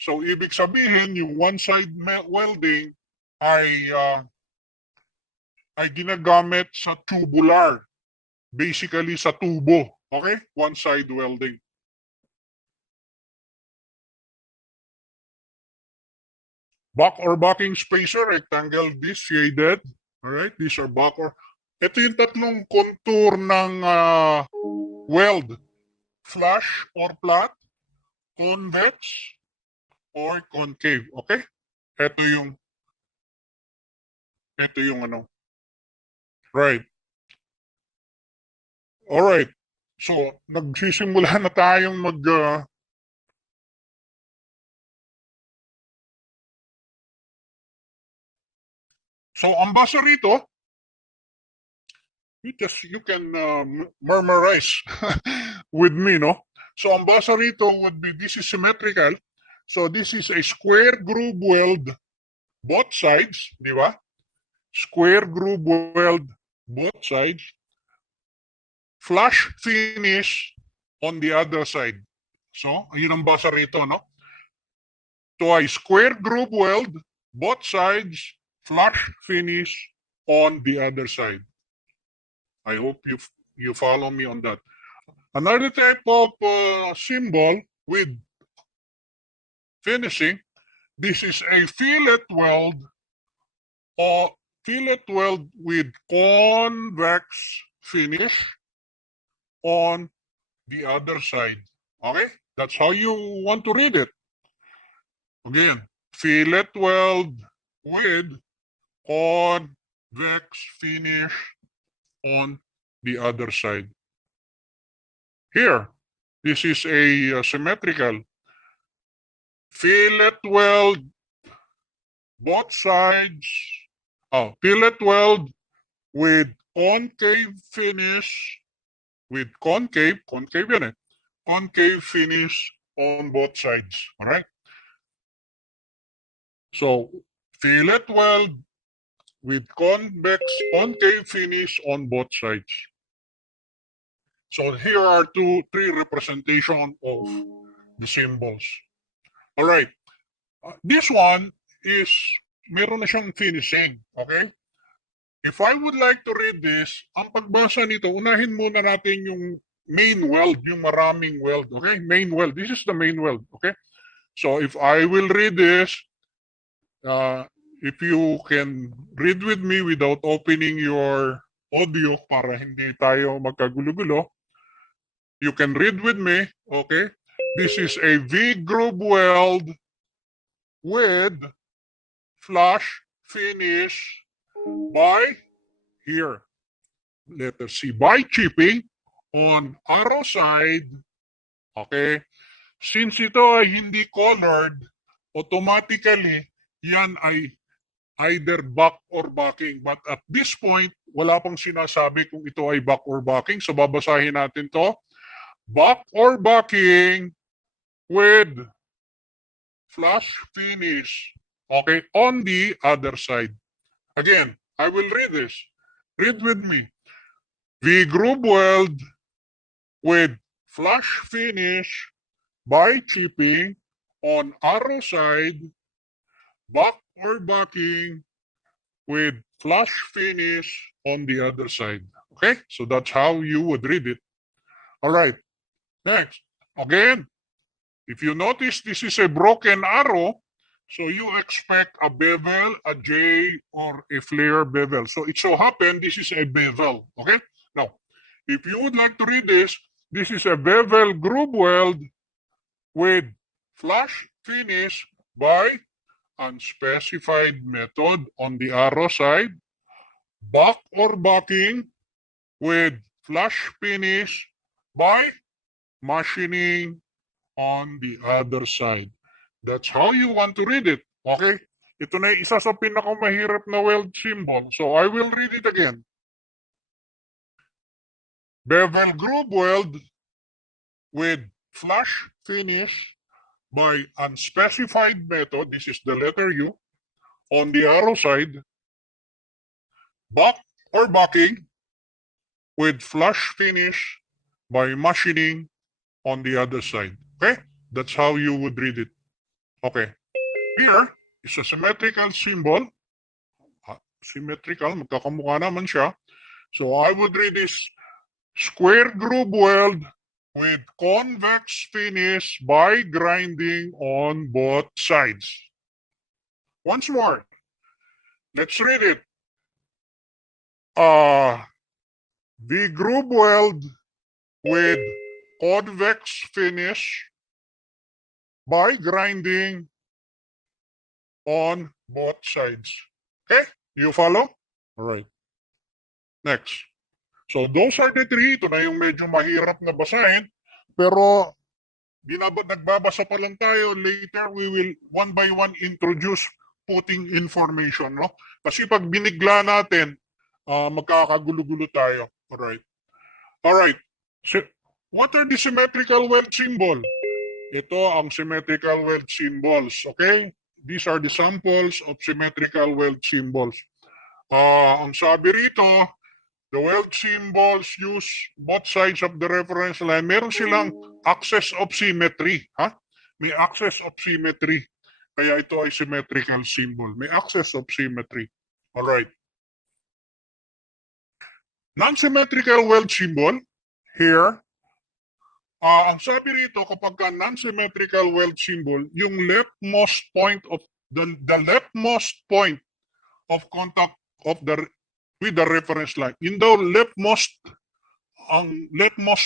So, ibig sabihin, yung one-side welding ay ginagamit sa tubular. Basically, sa tubo. Okay? One-side welding. Back or backing spacer, rectangle disc, shaded. Alright? These are back or... Ito yung tatlong contour ng weld. Flush or flat, convex, or concave. Okay? Ito yung ano. Right. Alright. So, nagsisimula na tayong So, ang basa rito, you can memorize with me, no? So, ang basa rito would be, this is symmetrical. So, this is a square groove weld, both sides, di ba? Square groove weld, both sides. Flush finish on the other side. So, yun ang basa rito, no? To a square groove weld, both sides, flush finish on the other side. I hope you follow me on that. Another type of symbol with finishing, this is a fillet weld or fillet weld with convex finish on the other side. Okay? That's how you want to read it. Again, fillet weld with convex finish on the other side. Here, this is a symmetrical fillet weld, both sides. Fillet weld with concave finish, with concave yun eh, concave finish on both sides. All right? So, fillet weld with concave finish on both sides. So here are three representation of the symbols. All right. This one is meron na siyang finishing. Okay? If I would like to read this, ang pagbasa nito, unahin muna natin yung main weld, yung maraming weld. Okay? Main weld. This is the main weld. Okay? So if I will read this, if you can read with me without opening your audio para hindi tayo magkagulo-gulo, you can read with me, okay? This is a V-groove weld with flush finish by, here, letter C, by chipping on arrow side, okay, since ito ay hindi colored, automatically, yan ay either back or backing. But at this point, wala pang sinasabi kung ito ay back or backing. So babasahin natin to. Back or backing with flush finish. Okay, on the other side. Again, I will read this. Read with me. V-groove weld with flush finish by chipping on arrow side, back or backing with flush finish on the other side. Okay, so that's how you would read it. All right, next. Again, if you notice this is a broken arrow, so you expect a bevel, a J, or a flare bevel. So it so happened this is a bevel. Okay, now if you would like to read this is a bevel groove weld with flush finish by unspecified method on the arrow side, back or backing with flush finish by machining on the other side. That's how you want to read it. Okay? Ito na yung isa sa pinakamahirap na weld symbol. So I will read it again. Bevel groove weld with flush finish by unspecified method. This is the letter U. On the arrow side, back or backing with flush finish by machining on the other side. Okay? That's how you would read it. Okay. Here is a symmetrical symbol. Symmetrical, magkakamukha naman siya. So I would read this square groove weld with convex finish by grinding on both sides. Once more, let's read it. The groove weld with convex finish by grinding on both sides. Okay? You follow? All right. Next. So those are the three. Ito na yung medyo mahirap na basahin. Pero nagbabasa pa lang tayo. Later, we will one by one introduce putting information. No? Kasi pag binigla natin, magkakagulo-gulo tayo. Alright. Alright. So, what are the symmetrical weld symbol? Ito ang symmetrical weld symbols. Okay? These are the samples of symmetrical weld symbols. Ang sabi rito, the weld symbols use both sides of the reference line. Meron silang axis of symmetry. Ha? May axis of symmetry. Kaya ito ay symmetrical symbol. May axis of symmetry. Alright. Non-symmetrical weld symbol, here, ang sabi rito, kapag ka non-symmetrical weld symbol, yung leftmost point of the leftmost point of contact of the with the reference line. Yung daw leftmost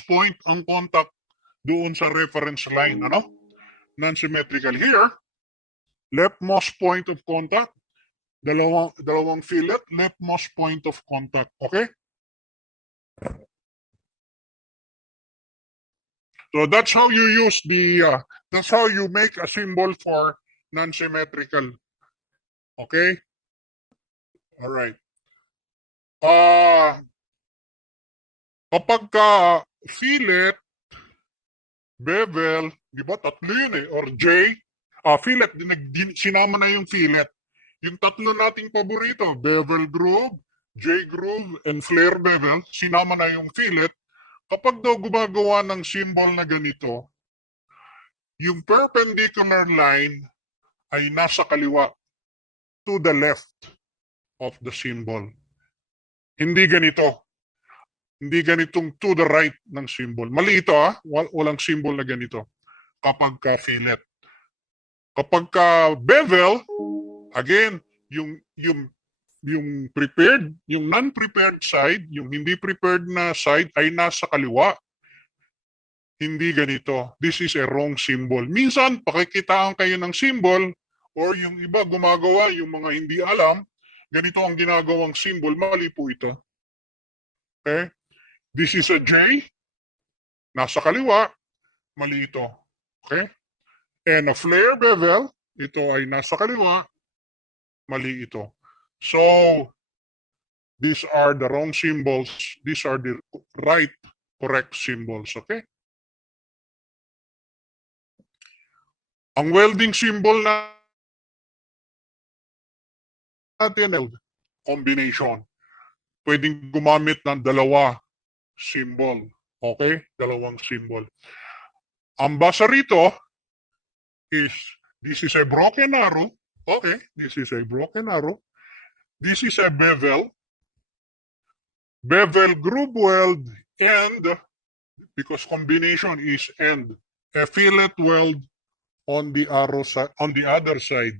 point ang contact doon sa reference line, ano? Non-symmetrical here, leftmost point of contact, dalawang fillet, leftmost point of contact, okay? So that's how you use that's how you make a symbol for non-symmetrical. Okay? All right. Kapag ka fillet, bevel, di ba tatlo yun eh, or J, fillet, sinama na yung fillet. Yung tatlo nating paborito, bevel groove, J groove, and flare bevel, sinama na yung fillet. Kapag daw gumagawa ng symbol na ganito, yung perpendicular line ay nasa kaliwa, to the left of the symbol. Hindi ganito. Hindi ganitong to the right ng symbol. Mali ito walang symbol na ganito. Kapag ka fillet. Kapag ka bevel, again, yung prepared, yung non-prepared side, yung hindi prepared na side ay nasa kaliwa. Hindi ganito. This is a wrong symbol. Minsan, pakikitaan kayo ng symbol or yung iba gumagawa, yung mga hindi alam, ganito ang ginagawang symbol. Mali po ito. Okay? This is a J. Nasa kaliwa, mali ito. Okay? And a flare bevel, ito ay nasa kaliwa, mali ito. So, these are the wrong symbols. These are the right, correct symbols. Okay? Ang welding symbol natin, combination. Pwedeng gumamit ng dalawa symbol. Okay? Dalawang symbol. Ang basa rito is, this is a broken arrow. Okay, this is a broken arrow. This is a bevel. Bevel groove weld and, because combination is and, a fillet weld on the arrow on the other side.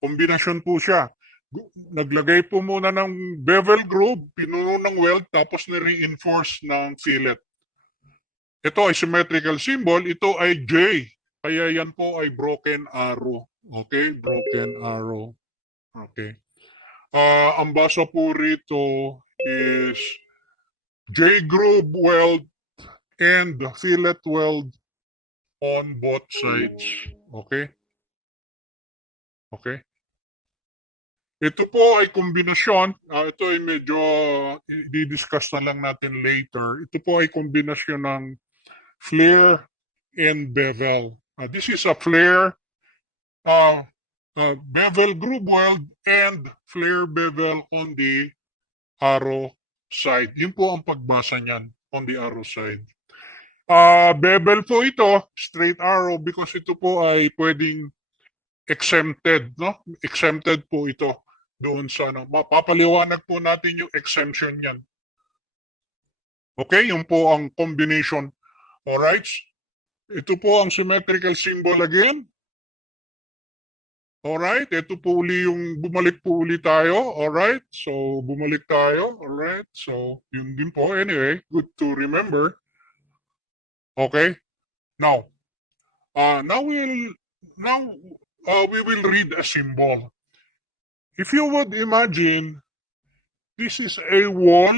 Kombinasyon po siya. Naglagay po muna ng bevel groove, pinuno ng weld, tapos ni-reinforce ng fillet. Ito ay symmetrical symbol, ito ay J. Kaya yan po ay broken arrow. Okay? Broken arrow. Okay. Ang basa po rito is J groove weld and fillet weld on both sides. Okay? Okay? Ito po ay kombinasyon. Ito ay medyo i-discuss na lang natin later. Ito po ay kombinasyon ng flare and bevel. This is a flare, bevel groove weld and flare bevel on the arrow side. Yun po ang pagbasa niyan, on the arrow side. Bevel po ito, straight arrow, because ito po ay pwedeng exempted, no? Exempted po ito doon sa ano. Mapapaliwanag po natin yung exemption niyan. Okay, yun po ang combination. Alright? Ito po ang symmetrical symbol again. Alright, ito po uli yung bumalik po uli tayo. Alright, so bumalik tayo. Alright, so yun din po. Anyway, good to remember. Okay, now we will read a symbol. If you would imagine, this is a wall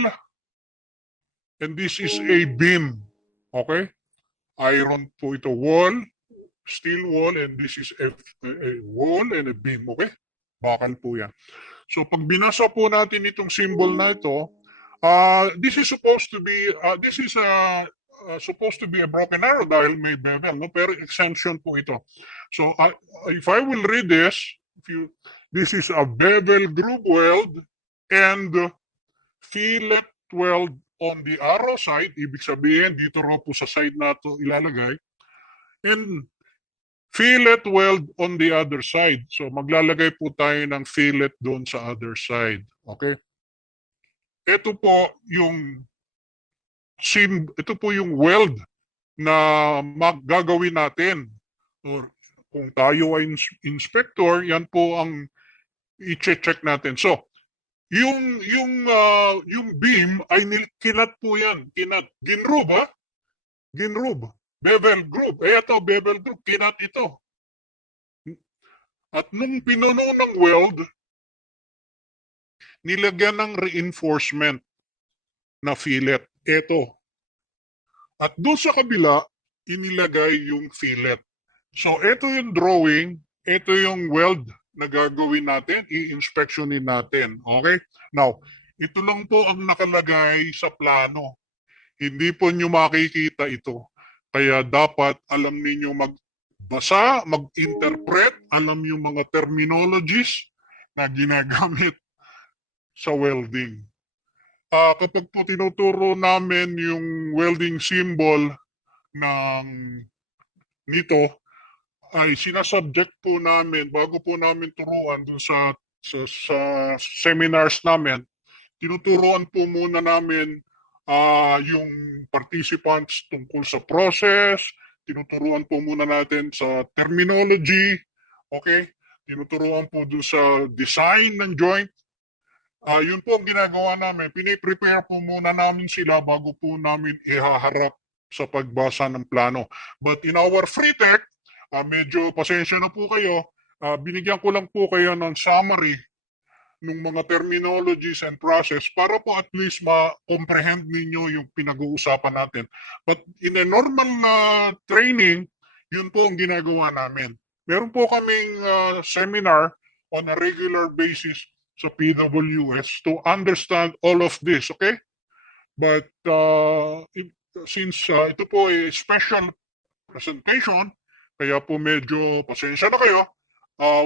and this is a beam. Okay? Iron po ito, wall, steel wall, and this is a wall and a beam. Okay? Bakal po yan. So pag binasa po natin itong symbol na ito, this is supposed to be a broken arrow dahil may bevel, no? Pero exemption po ito. So if I will read this, this is a bevel groove weld and fillet weld on the arrow side, ibig sabihin dito raw po sa side na ito ilalagay, and fillet weld on the other side. So maglalagay po tayo ng fillet doon sa other side. Okay? Ito po yung weld na gagawin natin. Or kung tayo ay inspector, yan po ang i-check natin. So, yung beam ay kinat po yan. Kinat. Ginroob, ha? Ginroob. Bevel groove. Ito, bevel groove. Kinat ito. At nung pinuno ng weld, nilagyan ng reinforcement na fillet. Ito. At doon sa kabila, inilagay yung fillet. So, ito yung drawing. Ito yung weld na gagawin natin. I-inspectionin natin. Okay? Now, ito lang po ang nakalagay sa plano. Hindi po nyo makikita ito. Kaya dapat alam ninyo magbasa, mag-interpret, alam yung mga terminologies na ginagamit sa welding. Kapag po tinuturo namin yung welding symbol nito, ay sinasubject po namin, bago po namin turuan dun sa seminars namin, tinuturuan po muna namin yung participants tungkol sa process, tinuturuan po muna natin sa terminology, okay? Tinuturuan po dun sa design ng joint. Yun po ang ginagawa namin. Piniprepare po muna namin sila bago po namin ihaharap sa pagbasa ng plano. But in our free tech, medyo pasensya na po kayo. Binigyan ko lang po kayo ng summary ng mga terminologies and process para po at least ma-comprehend ninyo yung pinag-uusapan natin. But in a normal na training, yun po ang ginagawa namin. Meron po kaming seminar on a regular basis sa PWS to understand all of this, okay? But since ito po ay special presentation, kaya po medyo pasensya na kayo.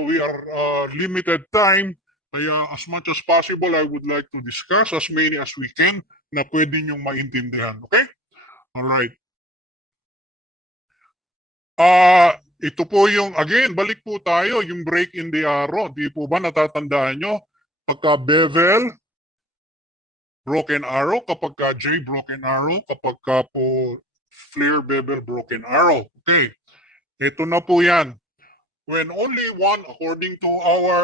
We are limited time, kaya as much as possible, I would like to discuss as many as we can na pwede niyong maintindihan. Okay? Alright. Ito po yung, again, balik po tayo, yung break in the arrow. Di po ba natatandaan nyo? Pagka bevel, broken arrow, kapag ka J, broken arrow, kapag ka po flare, bevel, broken arrow. Okay. Ito na po yan. When only one, according to our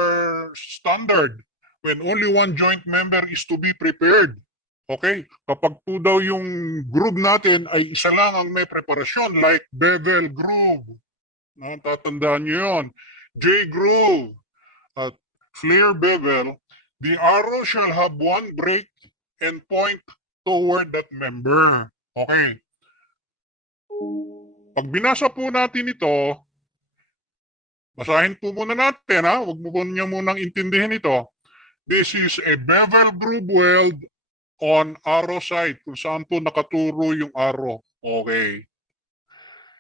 standard, when only one joint member is to be prepared. Okay? Kapag po daw yung groove natin ay isa lang ang may preparasyon, like bevel groove. Natatandaan nyo yun. J groove at flare bevel, the arrow shall have one break and point toward that member. Okay. Pag binasa po natin ito, basahin po muna natin, ha? Huwag mo po niya munang intindihin ito. This is a bevel groove weld on arrow side, kung saan po nakaturo yung arrow. Okay.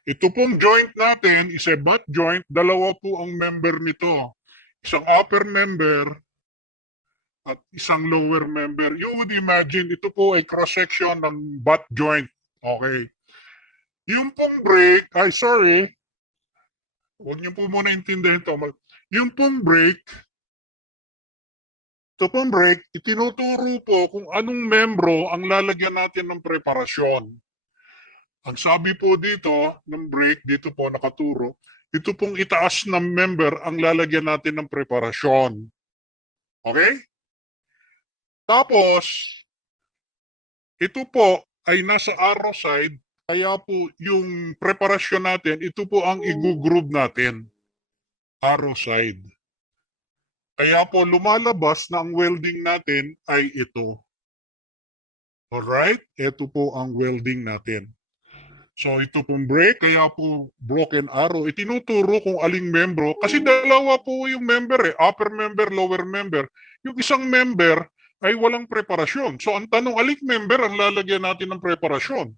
Ito pong joint natin is a butt joint. Dalawa po ang member nito. Isang upper member at isang lower member. You would imagine, ito po ay cross-section ng butt joint. Okay. Yung pong break, huwag niyo po muna intindihin ito. Yung pong break, ito pong break, itinuturo po kung anong membro ang lalagyan natin ng preparasyon. Ang sabi po dito ng break, dito po nakaturo, ito pong itaas ng member ang lalagyan natin ng preparasyon. Okay? Tapos, ito po ay nasa arrow side, kaya po yung preparasyon natin, ito po ang i-groove natin. Arrow side. Kaya po lumalabas na ang welding natin ay ito. Alright? Ito po ang welding natin. So ito pong break, kaya po broken arrow. Itinuturo kung aling membro, kasi dalawa po yung member upper member, lower member. Yung isang member ay walang preparasyon. So ang tanong, aling member ang lalagyan natin ng preparasyon?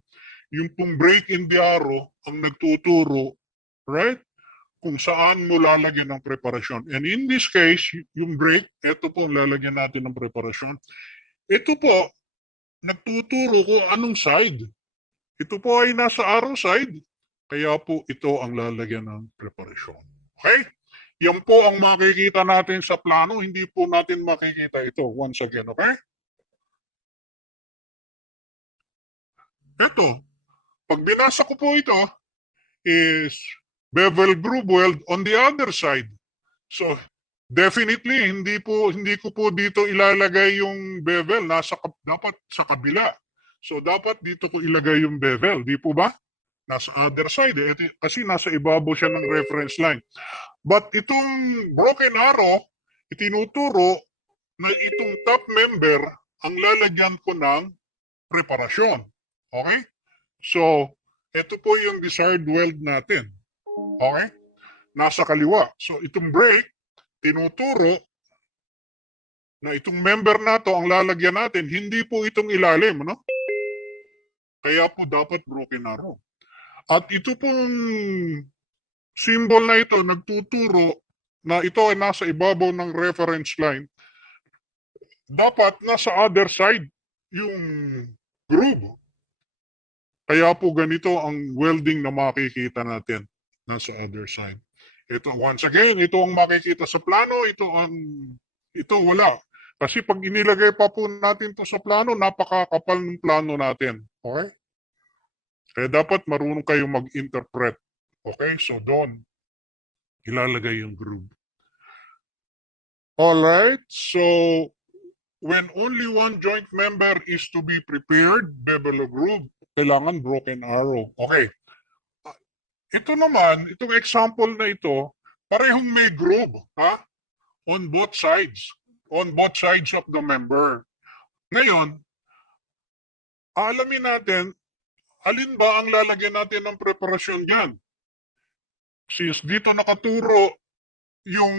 Yung pong break in the arrow ang nagtuturo, right? Kung saan mo lalagyan ng preparasyon. And in this case, yung break, ito po ang lalagyan natin ng preparasyon. Ito po, nagtuturo kung anong side. Ito po ay nasa arrow side, kaya po ito ang lalagyan ng preparasyon. Okay? Yan po ang makikita natin sa plano, hindi po natin makikita ito once again, okay? Ito, pag binasa ko po ito, is bevel groove weld on the other side. So, definitely, hindi ko po dito ilalagay yung bevel, dapat sa kabila. So, dapat dito ko ilagay yung bevel, di po ba? Nasa other side, kasi nasa ibabaw siya ng reference line. But itong broken arrow, itinuturo na itong top member ang lalagyan ko ng preparasyon. Okay? So, ito po yung desired weld natin. Okay? Nasa kaliwa. So, itong break, tinuturo na itong member na to ang lalagyan natin, hindi po itong ilalim, no? Kaya po dapat broken arrow. At ito pong symbol na ito, nagtuturo na ito ay nasa ibabaw ng reference line. Dapat nasa other side yung groove. Kaya po ganito ang welding na makikita natin nasa other side. Ito, once again, ito ang makikita sa plano, ito wala. Kasi pag inilagay pa po natin to sa plano, napakakapal ng plano natin. Okay? Kaya dapat marunong kayo mag-interpret. Okay? So doon, ilalagay yung groove. Alright, so when only one joint member is to be prepared, bevel o groove, kailangan broken arrow. Okay. Ito naman, itong example na ito, parehong may groove, ha? On both sides. on both sides of the member. Ngayon, alamin natin, alin ba ang lalagyan natin ng preparasyon dyan? Since dito nakaturo yung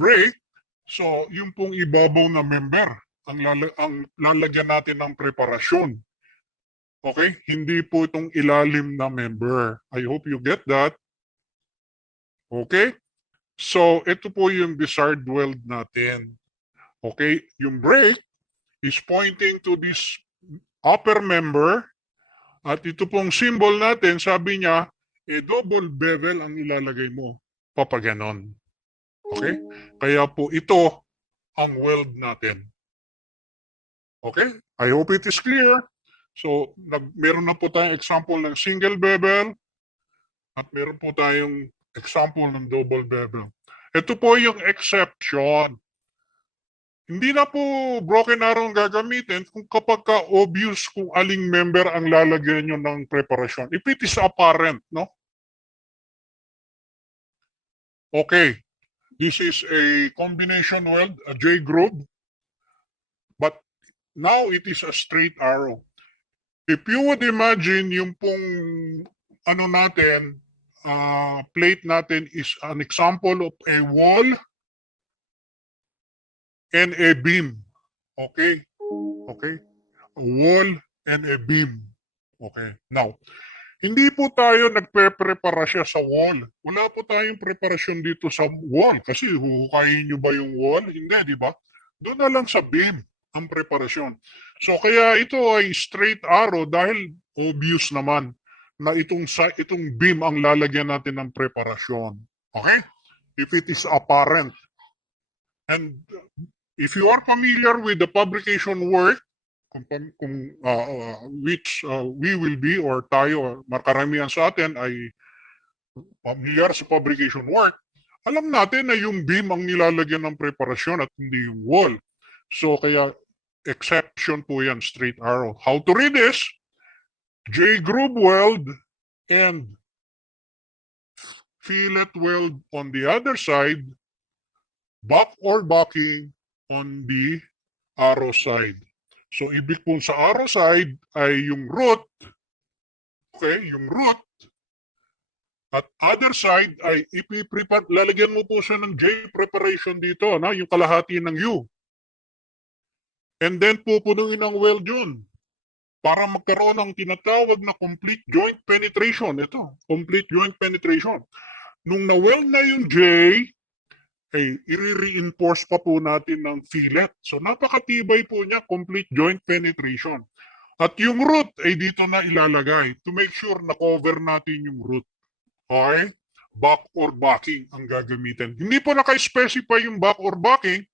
brake, so yung pong ibabaw na member ang lalagyan natin ng preparasyon. Okay? Hindi po itong ilalim na member. I hope you get that. Okay? So, ito po yung desired weld natin. Okay? Yung brake is pointing to this upper member at ito pong symbol natin, sabi niya, double bevel ang ilalagay mo. Papaganon. Okay? Kaya po ito ang weld natin. Okay? I hope it is clear. So, meron na po tayong example ng single bevel at meron po tayong example ng double bevel. Ito po yung exception. Hindi na po broken arrow ang gagamitin kung kapag ka obvious kung aling member ang lalagyan nyo ng preparation. If it is apparent, no? Okay. This is a combination weld, a J groove. But now it is a straight arrow. If you would imagine yung pong ano natin, plate natin is an example of a wall and a beam. Okay? Okay? A wall and a beam. Okay. Now, hindi po tayo nagpe-prepara siya sa wall. Wala po tayong preparasyon dito sa wall kasi huhukayin nyo ba yung wall? Hindi, di ba? Doon na lang sa beam ang preparasyon. So kaya ito ay straight arrow dahil obvious naman na itong beam ang lalagyan natin ng preparasyon. Okay? If it is apparent. And if you are familiar with the fabrication work, which we will be or tayo, makaramihan sa atin ay familiar sa fabrication work, alam natin na yung beam ang nilalagyan ng preparasyon at hindi yung wall. So kaya exception po yan, straight arrow. How to read this? J groove weld and fillet weld on the other side, back or backing on the arrow side. So, ibig po sa arrow side ay yung root, okay, yung root, at other side ay ipiprepare, lalagyan mo po siya ng J preparation dito, na, yung kalahati ng U. And then pupunuin ang weld yun para magkaroon ng tinatawag na complete joint penetration. Ito, complete joint penetration. Nung na-weld na yung J, ay i-reinforce pa po natin ng fillet. So napakatibay po niya, complete joint penetration. At yung root ay dito na ilalagay to make sure na cover natin yung root. Okay? Back or backing ang gagamitin. Hindi po naka-specify yung back or backing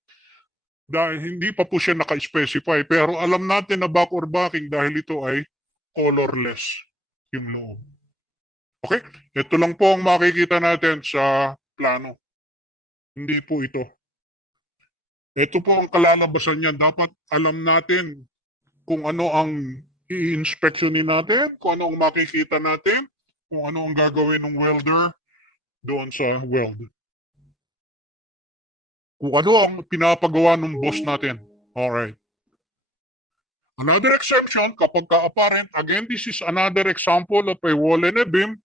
dahil hindi pa po siya naka-specify. Pero alam natin na back or backing dahil ito ay colorless yung loob. Okay? Ito lang po ang makikita natin sa plano. Hindi po ito. Ito po ang kalalabasan niyan. Dapat alam natin kung ano ang i-inspectionin natin, kung ano ang makikita natin, kung ano ang gagawin ng welder doon sa weld. Kung ano ang pinapagawa ng boss natin. Alright. Another exception, kapag ka-apparent, again, this is another example of a wall and a beam.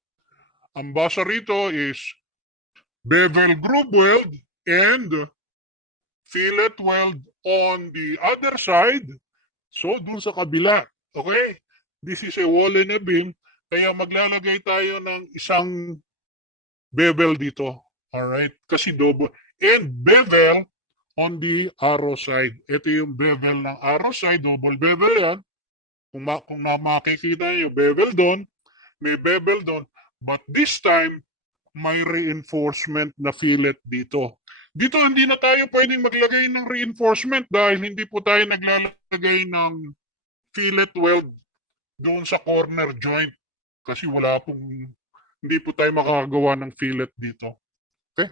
Ang basa rito is bevel groove weld and fillet weld on the other side. So, dun sa kabila. Okay? This is a wall and a beam. Kaya maglalagay tayo ng isang bevel dito. Alright? Kasi double. And bevel on the arrow side. Ito yung bevel ng arrow side. Double bevel yan. Kung makikita nyo, bevel doon. May bevel doon. But this time, may reinforcement na fillet dito. Dito hindi na tayo pwedeng maglagay ng reinforcement dahil hindi po tayo naglalagay ng fillet weld doon sa corner joint kasi hindi po tayo makakagawa ng fillet dito. Okay?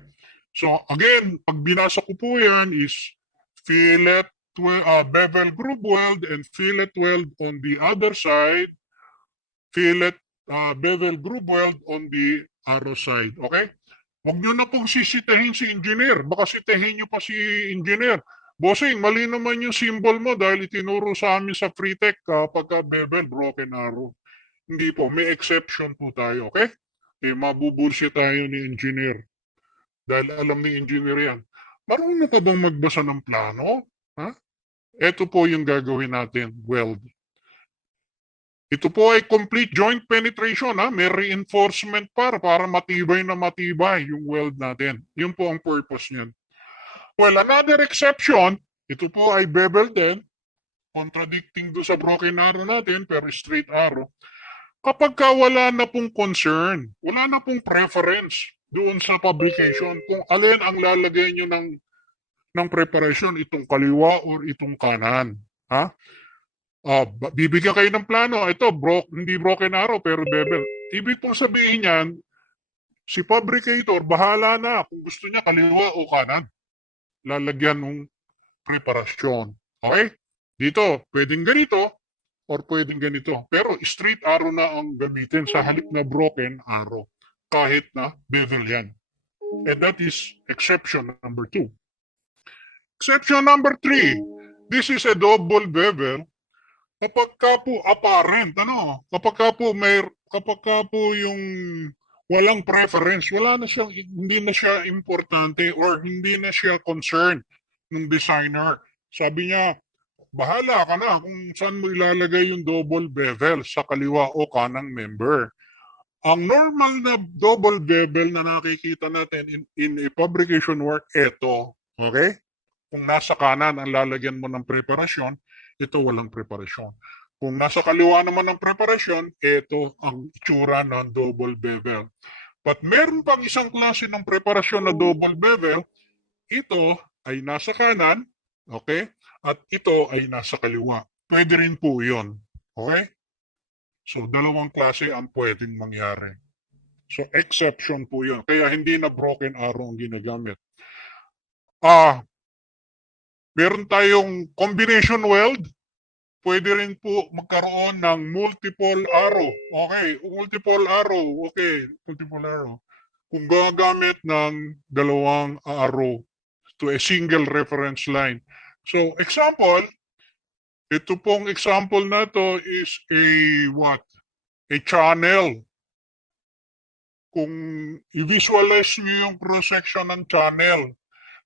So again, pag binasa ko po yan is bevel groove weld and fillet weld on the other side, bevel groove weld on the arrow side. Okay? Huwag nyo na pong sisitahin si engineer. Baka sitahin nyo pa si engineer. Bossing, mali naman yung symbol mo dahil itinuro sa amin sa free tech pagka bevel, broken arrow. Hindi po, may exception po tayo, okay? Mabubulsi tayo ni engineer dahil alam ni engineer yan. Marunong ka bang magbasa ng plano? Ha? Ito po yung gagawin natin, weld. Ito po ay complete joint penetration. Ha? May reinforcement para matibay na matibay yung weld natin. Yun po ang purpose niyan. Well, another exception, ito po ay bevel din, contradicting do sa broken arrow natin, pero straight arrow. Kapag ka wala na pong concern, wala na pong preference doon sa publication kung alin ang lalagay nyo ng preparation, itong kaliwa or itong kanan. Ha? Bibigyan kayo ng plano, ito, hindi broken arrow pero bevel. Ibig pong sabihin yan, si fabricator, bahala na kung gusto niya kaliwa o kanan. Lalagyan ng preparasyon. Okay? Dito, pwedeng ganito or pwedeng ganito. Pero straight arrow na ang gamitin sa halip na broken arrow. Kahit na bevel yan. And that is exception number 2. Exception number 3. This is a double bevel. Kapag ka po apparent, kapag ka po yung walang preference, hindi na siya importante or hindi na siya concern ng designer. Sabi niya, bahala ka na kung saan mo ilalagay yung double bevel, sa kaliwa o kanang member. Ang normal na double bevel na nakikita natin in a fabrication work, ito. Okay? Kung nasa kanan ang lalagyan mo ng preparasyon, ito walang preparasyon. Kung nasa kaliwa naman ng preparasyon, ito ang itsura ng double bevel. But meron pang isang klase ng preparasyon na double bevel, ito ay nasa kanan, okay? At ito ay nasa kaliwa. Pwede rin po yun. Okay? So, dalawang klase ang pwedeng mangyari. So, exception po yun. Kaya hindi na broken arrow ang ginagamit. Meron tayong combination weld. Pwede rin po magkaroon ng multiple arrow. Okay, multiple arrow. Okay, multiple arrow. Kung gagamit ng dalawang arrow to a single reference line. So, example, ito pong example na to is a what? A channel. Kung i-visualize niyo yung cross-section ng channel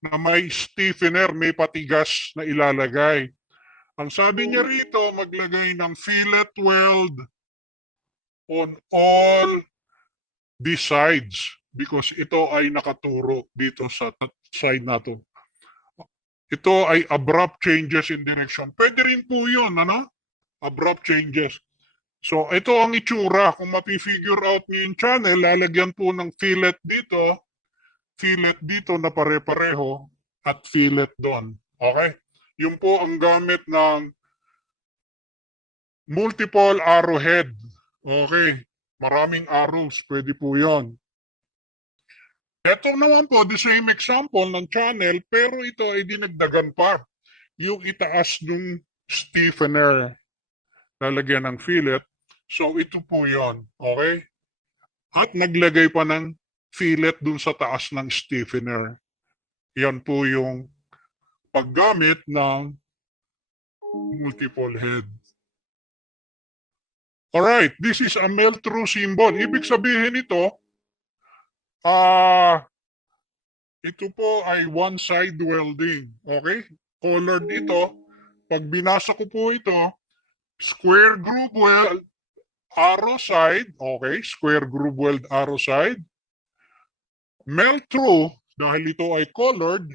na may stiffener, may patigas na ilalagay. Ang sabi niya rito, maglagay ng fillet weld on all these sides because ito ay nakaturo dito sa side na to. Ito ay abrupt changes in direction. Pwede rin po yun, ano? Abrupt changes. So, ito ang itsura. Kung mapifigure out niyo yung channel, lalagyan po ng fillet dito na pare-pareho, at fillet doon. Okay? Yun po ang gamit ng multiple arrowhead. Okay. Maraming arrows. Pwede po yon. Ito naman po, the same example ng channel, pero ito ay dinagdagan pa. Yung itaas ng stiffener. Lalagyan ng fillet. So, ito po yon. Okay? At naglagay pa ng fillet dun sa taas ng stiffener. Yan po yung paggamit ng multiple head. Alright, this is a melt-through symbol. Ibig sabihin ito, ito po ay one-side welding. Okay? Colored ito. Pag binasa ko po ito, square groove weld, arrow side. Okay? Square groove weld, arrow side. Melt-through, dahil ito ay colored,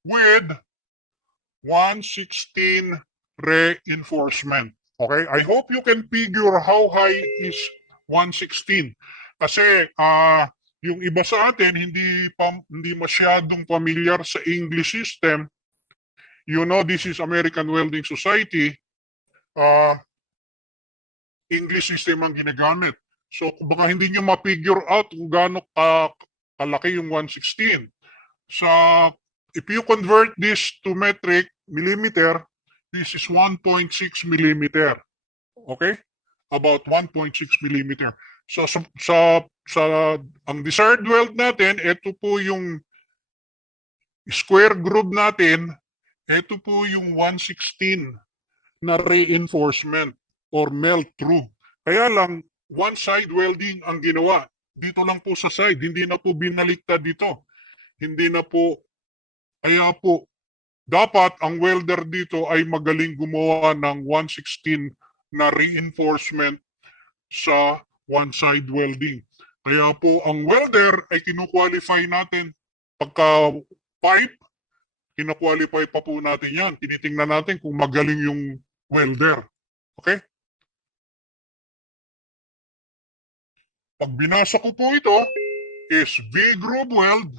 with 1/16 reinforcement. Okay? I hope you can figure how high is 1/16. Kasi yung iba sa atin hindi masyadong familiar sa English system. You know, this is American Welding Society. English system ang ginagamit. So baka hindi nyo ma-figure out kung gaano kalaki yung 1/16. So if you convert this to metric millimeter, this is 1.6 millimeter. Okay? About 1.6 millimeter. So ang desired weld natin, ito po yung square groove natin Ito po yung 116 na reinforcement or melt-through. Kaya lang, one-side welding ang ginawa. Dito lang po sa side, hindi na po binaliktad dito. Hindi na po, kaya po, dapat ang welder dito ay magaling gumawa ng 116 na reinforcement sa one-side welding. Kaya po ang welder ay kinukwalify natin pagka pipe, kinakwalify pa po natin yan. Tinitingnan natin kung magaling yung welder. Okay? Pag binasa ko po ito, is V-groove weld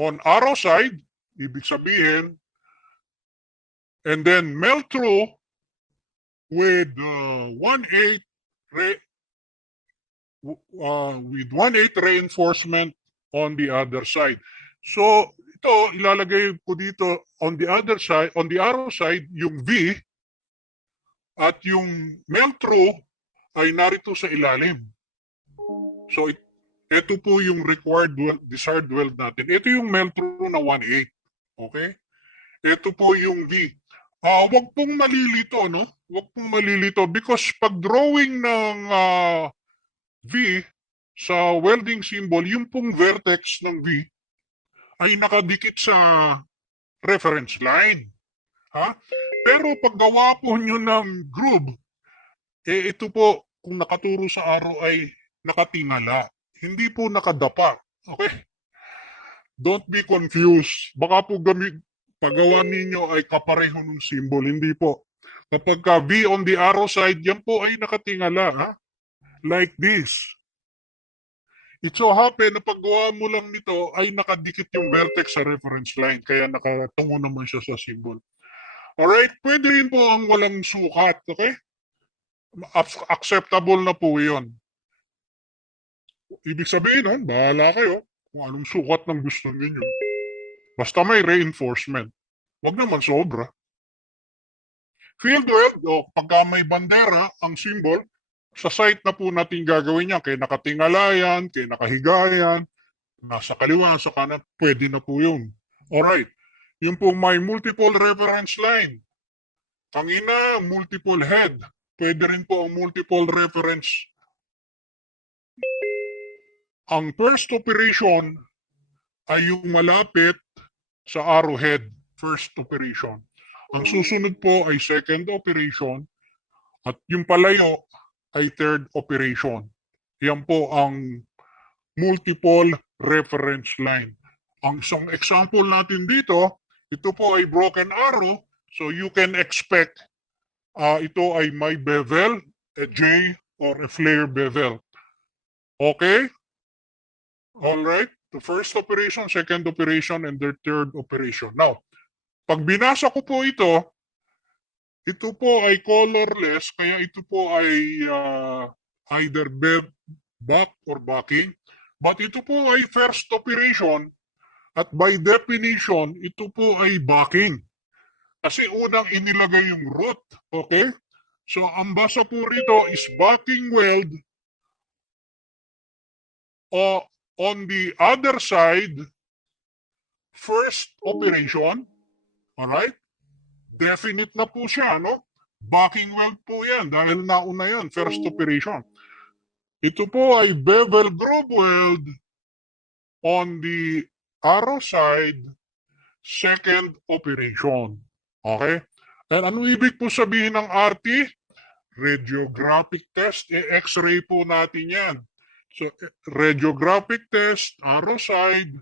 on arrow side, ibig sabihin, and then melt through with 1/8 with 1/8 reinforcement on the other side. So, ito ilalagay ko dito on the other side, on the arrow side, yung V at yung melt through ay narito sa ilalim. So, ito po yung required desired weld natin. Ito yung melt through na 1/8. Okay? Ito po yung V. Wag pong malilito, no? Wag pong malilito because pag drawing ng V sa welding symbol, yung pong vertex ng V ay nakadikit sa reference line. Ha? Pero pag gawa po nyo ng groove, ito po, kung nakaturo sa arrow ay nakatingala. Hindi po nakadapa. Okay? Don't be confused. Baka po paggawa ninyo ay kapareho ng symbol. Hindi po. Kapag V on the arrow side, yan po ay nakatingala. Ha? Like this. It so happen na paggawa mo lang nito ay nakadikit yung vertex sa reference line. Kaya nakatungo naman siya sa symbol. Alright? Pwede rin po ang walang sukat. Okay? Acceptable na po yun. Ibig sabihin, bahala kayo kung anong sukat ng gusto ninyo. Basta may reinforcement. Huwag naman sobra. Field weld, pagka may bandera, ang symbol, sa site na po natin gagawin yan. Kaya nakatingala yan, kaya nakahiga yan, nasa kaliwa, sa kanan, pwede na po yun. Alright. Yung po may multiple reference line. Ang ina, multiple head. Pwede rin po ang multiple reference. Ang first operation ay yung malapit sa arrowhead. First operation. Ang susunod po ay second operation at yung palayo ay third operation. Yan po ang multiple reference line. Ang isang example natin dito, ito po ay broken arrow, so you can expect ito ay may bevel, a J or a flare bevel. Okay? Alright? The first operation, second operation, and the third operation. Now, pag binasa ko po ito po ay colorless, kaya ito po ay either back or backing. But ito po ay first operation at by definition, ito po ay backing. Kasi unang inilagay yung root. Okay? So, ang basa po rito is backing weld on the other side, first operation. Alright? Definite na po siya, no? Backing weld po yan dahil nauna yan, first operation. Ito po ay bevel groove weld on the arrow side, second operation. Okay? And ano ibig po sabihin ng RT? Radiographic test, x-ray po natin yan. So, radiographic test, arrow side,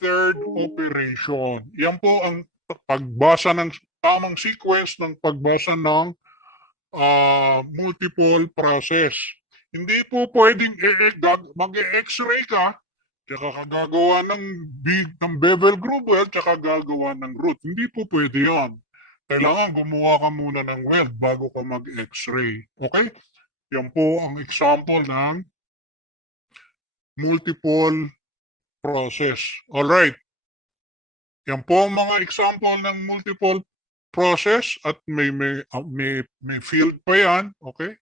third operation. Yan po ang pagbasa ng tamang sequence ng pagbasa ng multiple process. Hindi po pwedeng mag-x-ray ka, tsaka gagawa ng bevel groove weld, tsaka gagawa ng root. Hindi po pwede yan. Kailangan gumawa ka muna ng weld bago ka mag-x-ray. Okay? Yan po ang example ng multiple process. Alright. Yan po ang mga example ng multiple process at may field pa yan. Okay?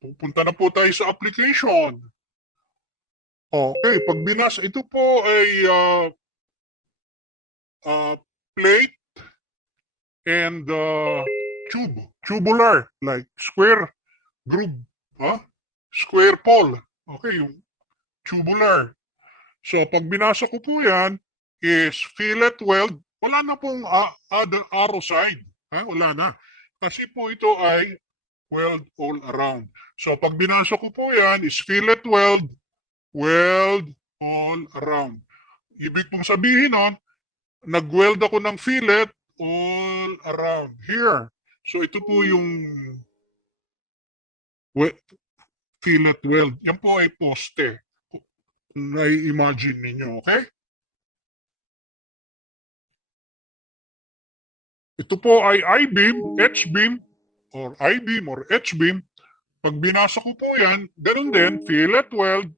Pupunta na po tayo sa application. Okay, pag binasa, ito po ay plate and tubular, like square groove, square pole. Okay, yung tubular. So, pag binasa ko po yan, is fillet weld, wala na pong other arrow side. Wala na. Kasi po ito ay weld all around. So, pag binasa ko po yan, is fillet weld, weld all around. Ibig pong sabihin nun, nag-weld ako ng fillet all around here. So, ito po yung fillet weld. Yan po ay poste. Na-imagine ninyo, okay? Ito po ay I-beam, H-beam, or I-beam or H-beam. Pag binasa ko po yan, ganun din, fillet weld,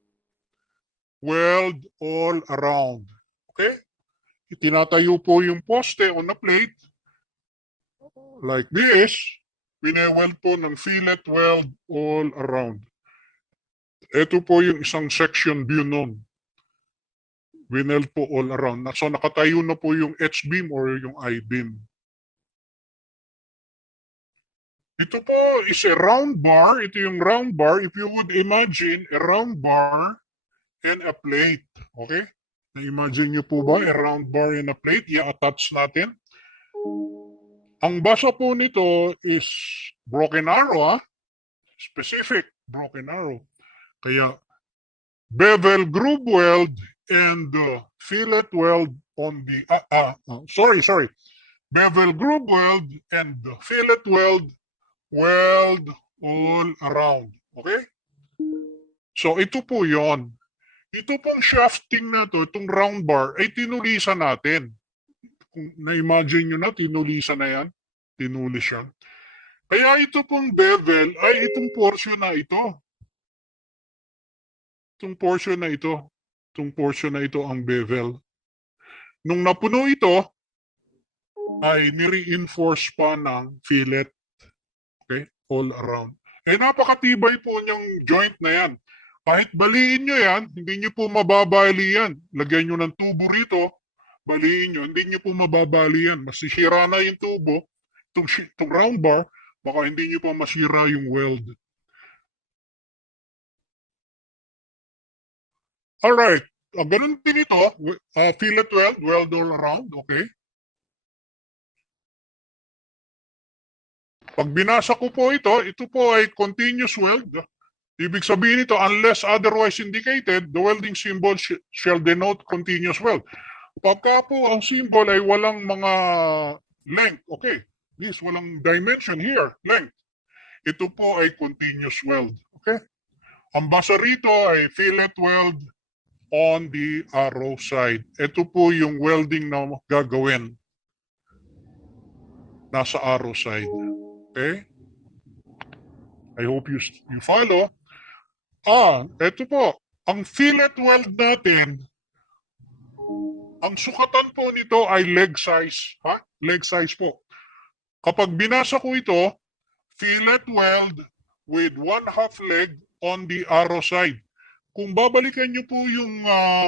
weld all around. Okay? Itinatayo po yung poste on a plate like this. Pineweld po ng fillet weld all around. Ito po yung isang section view nun. Wineld po all around. So nakatayo na po yung H-beam or yung I-beam. Ito po is a round bar. Ito yung round bar. If you would imagine a round bar and a plate. Okay? Na-imagine nyo po ba a round bar and a plate? I-attach natin. Ang basa po nito is broken arrow. Specific broken arrow. Kaya bevel groove weld and fillet weld on the sorry. Bevel groove weld and fillet weld all around. Okay? So, ito po yon. Ito pong shafting na to, itong round bar, ay tinulisan natin. Kung na-imagine nyo na, tinulisan na yan. Tinulis yan. Kaya ito pong bevel ay itong portion na ito. Itong portion na ito. Itong portion na ito ang bevel. Nung napuno ito, ay nire-enforce pa ng fillet. Okay? All around. Eh napakatibay po niyang joint na yan. Kahit baliin nyo yan, hindi nyo po mababali yan. Lagyan nyo ng tubo rito, baliin nyo, hindi nyo po mababali yan. Masisira na yung tubo, itong round bar, baka hindi nyo pa masira yung weld. Alright, ganun din ito, fillet weld, weld all around, okay? Pag binasa ko po ito po ay continuous weld. Ibig sabihin nito, unless otherwise indicated, the welding symbol shall denote continuous weld. Pagka po ang symbol ay walang mga length, okay, this walang dimension here, length. Ito po ay continuous weld, okay? Ang basa rito ay fillet weld on the arrow side. Ito po yung welding na gagawin nasa arrow side. Okay? I hope you follow. Ito po. Ang fillet weld natin, ang sukatan po nito ay leg size. Leg size po. Kapag binasa ko ito, fillet weld with 1/2 leg on the arrow side. Kung babalikan nyo po yung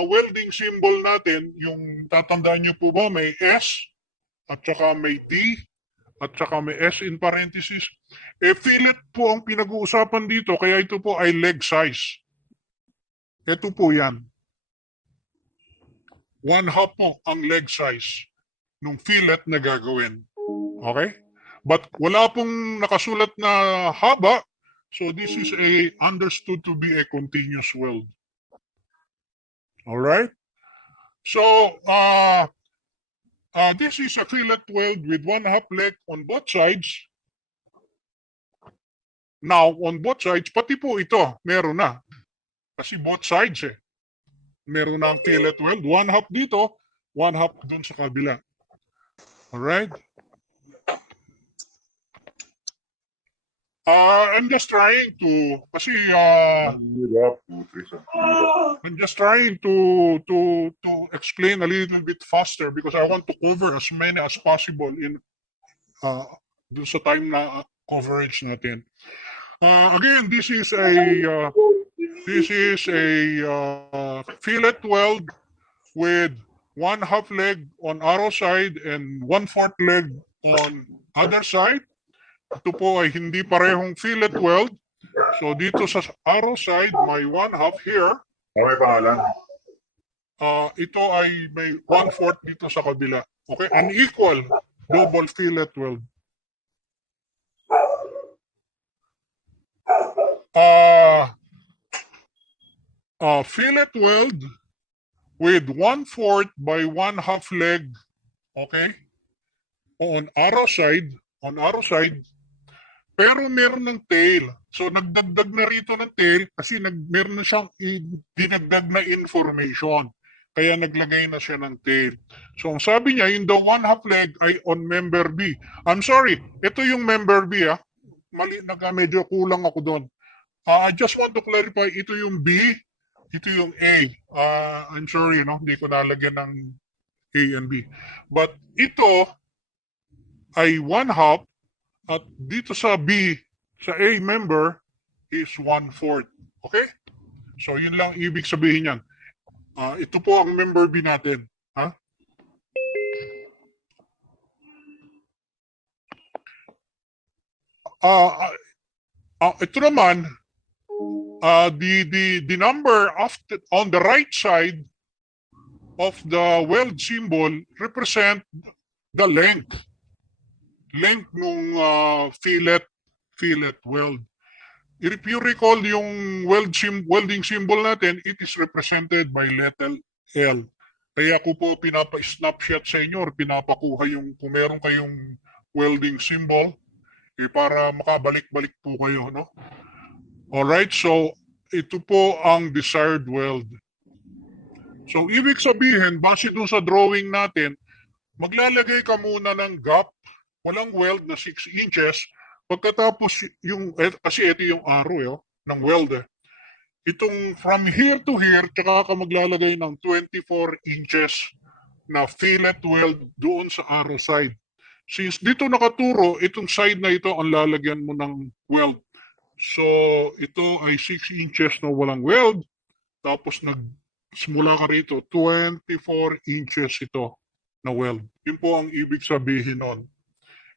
welding symbol natin, yung tatandaan nyo po ba may S at saka may T at saka may S in parenthesis. Fillet po ang pinag-uusapan dito, kaya ito po ay leg size. Ito po yan. 1/2 po ang leg size ng fillet na gagawin. Okay? But wala pong nakasulat na haba, so this is understood to be a continuous weld. Alright? So, this is a fillet weld with 1/2 leg on both sides. Now, on both sides, pati po ito, meron na. Kasi both sides meron na ang fillet weld. 1/2 dito, 1/2 dun sa kabila. Alright? I'm just trying to, kasi I'm just trying to explain a little bit faster because I want to cover as many as possible in dun sa time na coverage natin. Again, this is a fillet weld with 1/2 leg on arrow side and 1/4 leg on other side. Ito po ay hindi parehong fillet weld. So dito sa arrow side, may 1/2 here. May pangalan. Ito ay may 1/4 dito sa kabila. Okay? Unequal double fillet weld. Fillet weld with 1/4 by 1/2 leg. Okay? On arrow side, pero meron ng tail. So nagdagdag na rito ng tail kasi meron na siyang dinagdag na information. Kaya naglagay na siya ng tail. So ang sabi niya, yung the 1/2 leg ay on member B. I'm sorry, ito yung member B Mali, medyo kulang ako doon. I just want to clarify, ito yung B, ito yung A. I'm sorry, hindi ko nalagyan ng A and B. But ito ay 1/2 at dito sa B, sa A member, is 1/4. Okay? So, yun lang ibig sabihin yan. Ito po ang member B natin. Ha? Ito naman, the number on the right side of the weld symbol represent the length nung fillet weld. If you recall yung welding symbol natin, it is represented by letter L. Kaya ko po pinapa-snapshot sa inyo or pinapakuha yung kung meron kayong welding symbol para makabalik-balik po kayo, no? Alright, so ito po ang desired weld. So ibig sabihin, base doon sa drawing natin, maglalagay ka muna ng gap, walang weld na 6 inches, pagkatapos kasi ito yung arrow ng weld Itong from here to here, tsaka ka maglalagay ng 24 inches na fillet weld doon sa arrow side. Since dito nakaturo, itong side na ito ang lalagyan mo ng weld. So, ito ay 6 inches na walang weld. Tapos simula ka rito, 24 inches ito na weld. Yun po ang ibig sabihin nun.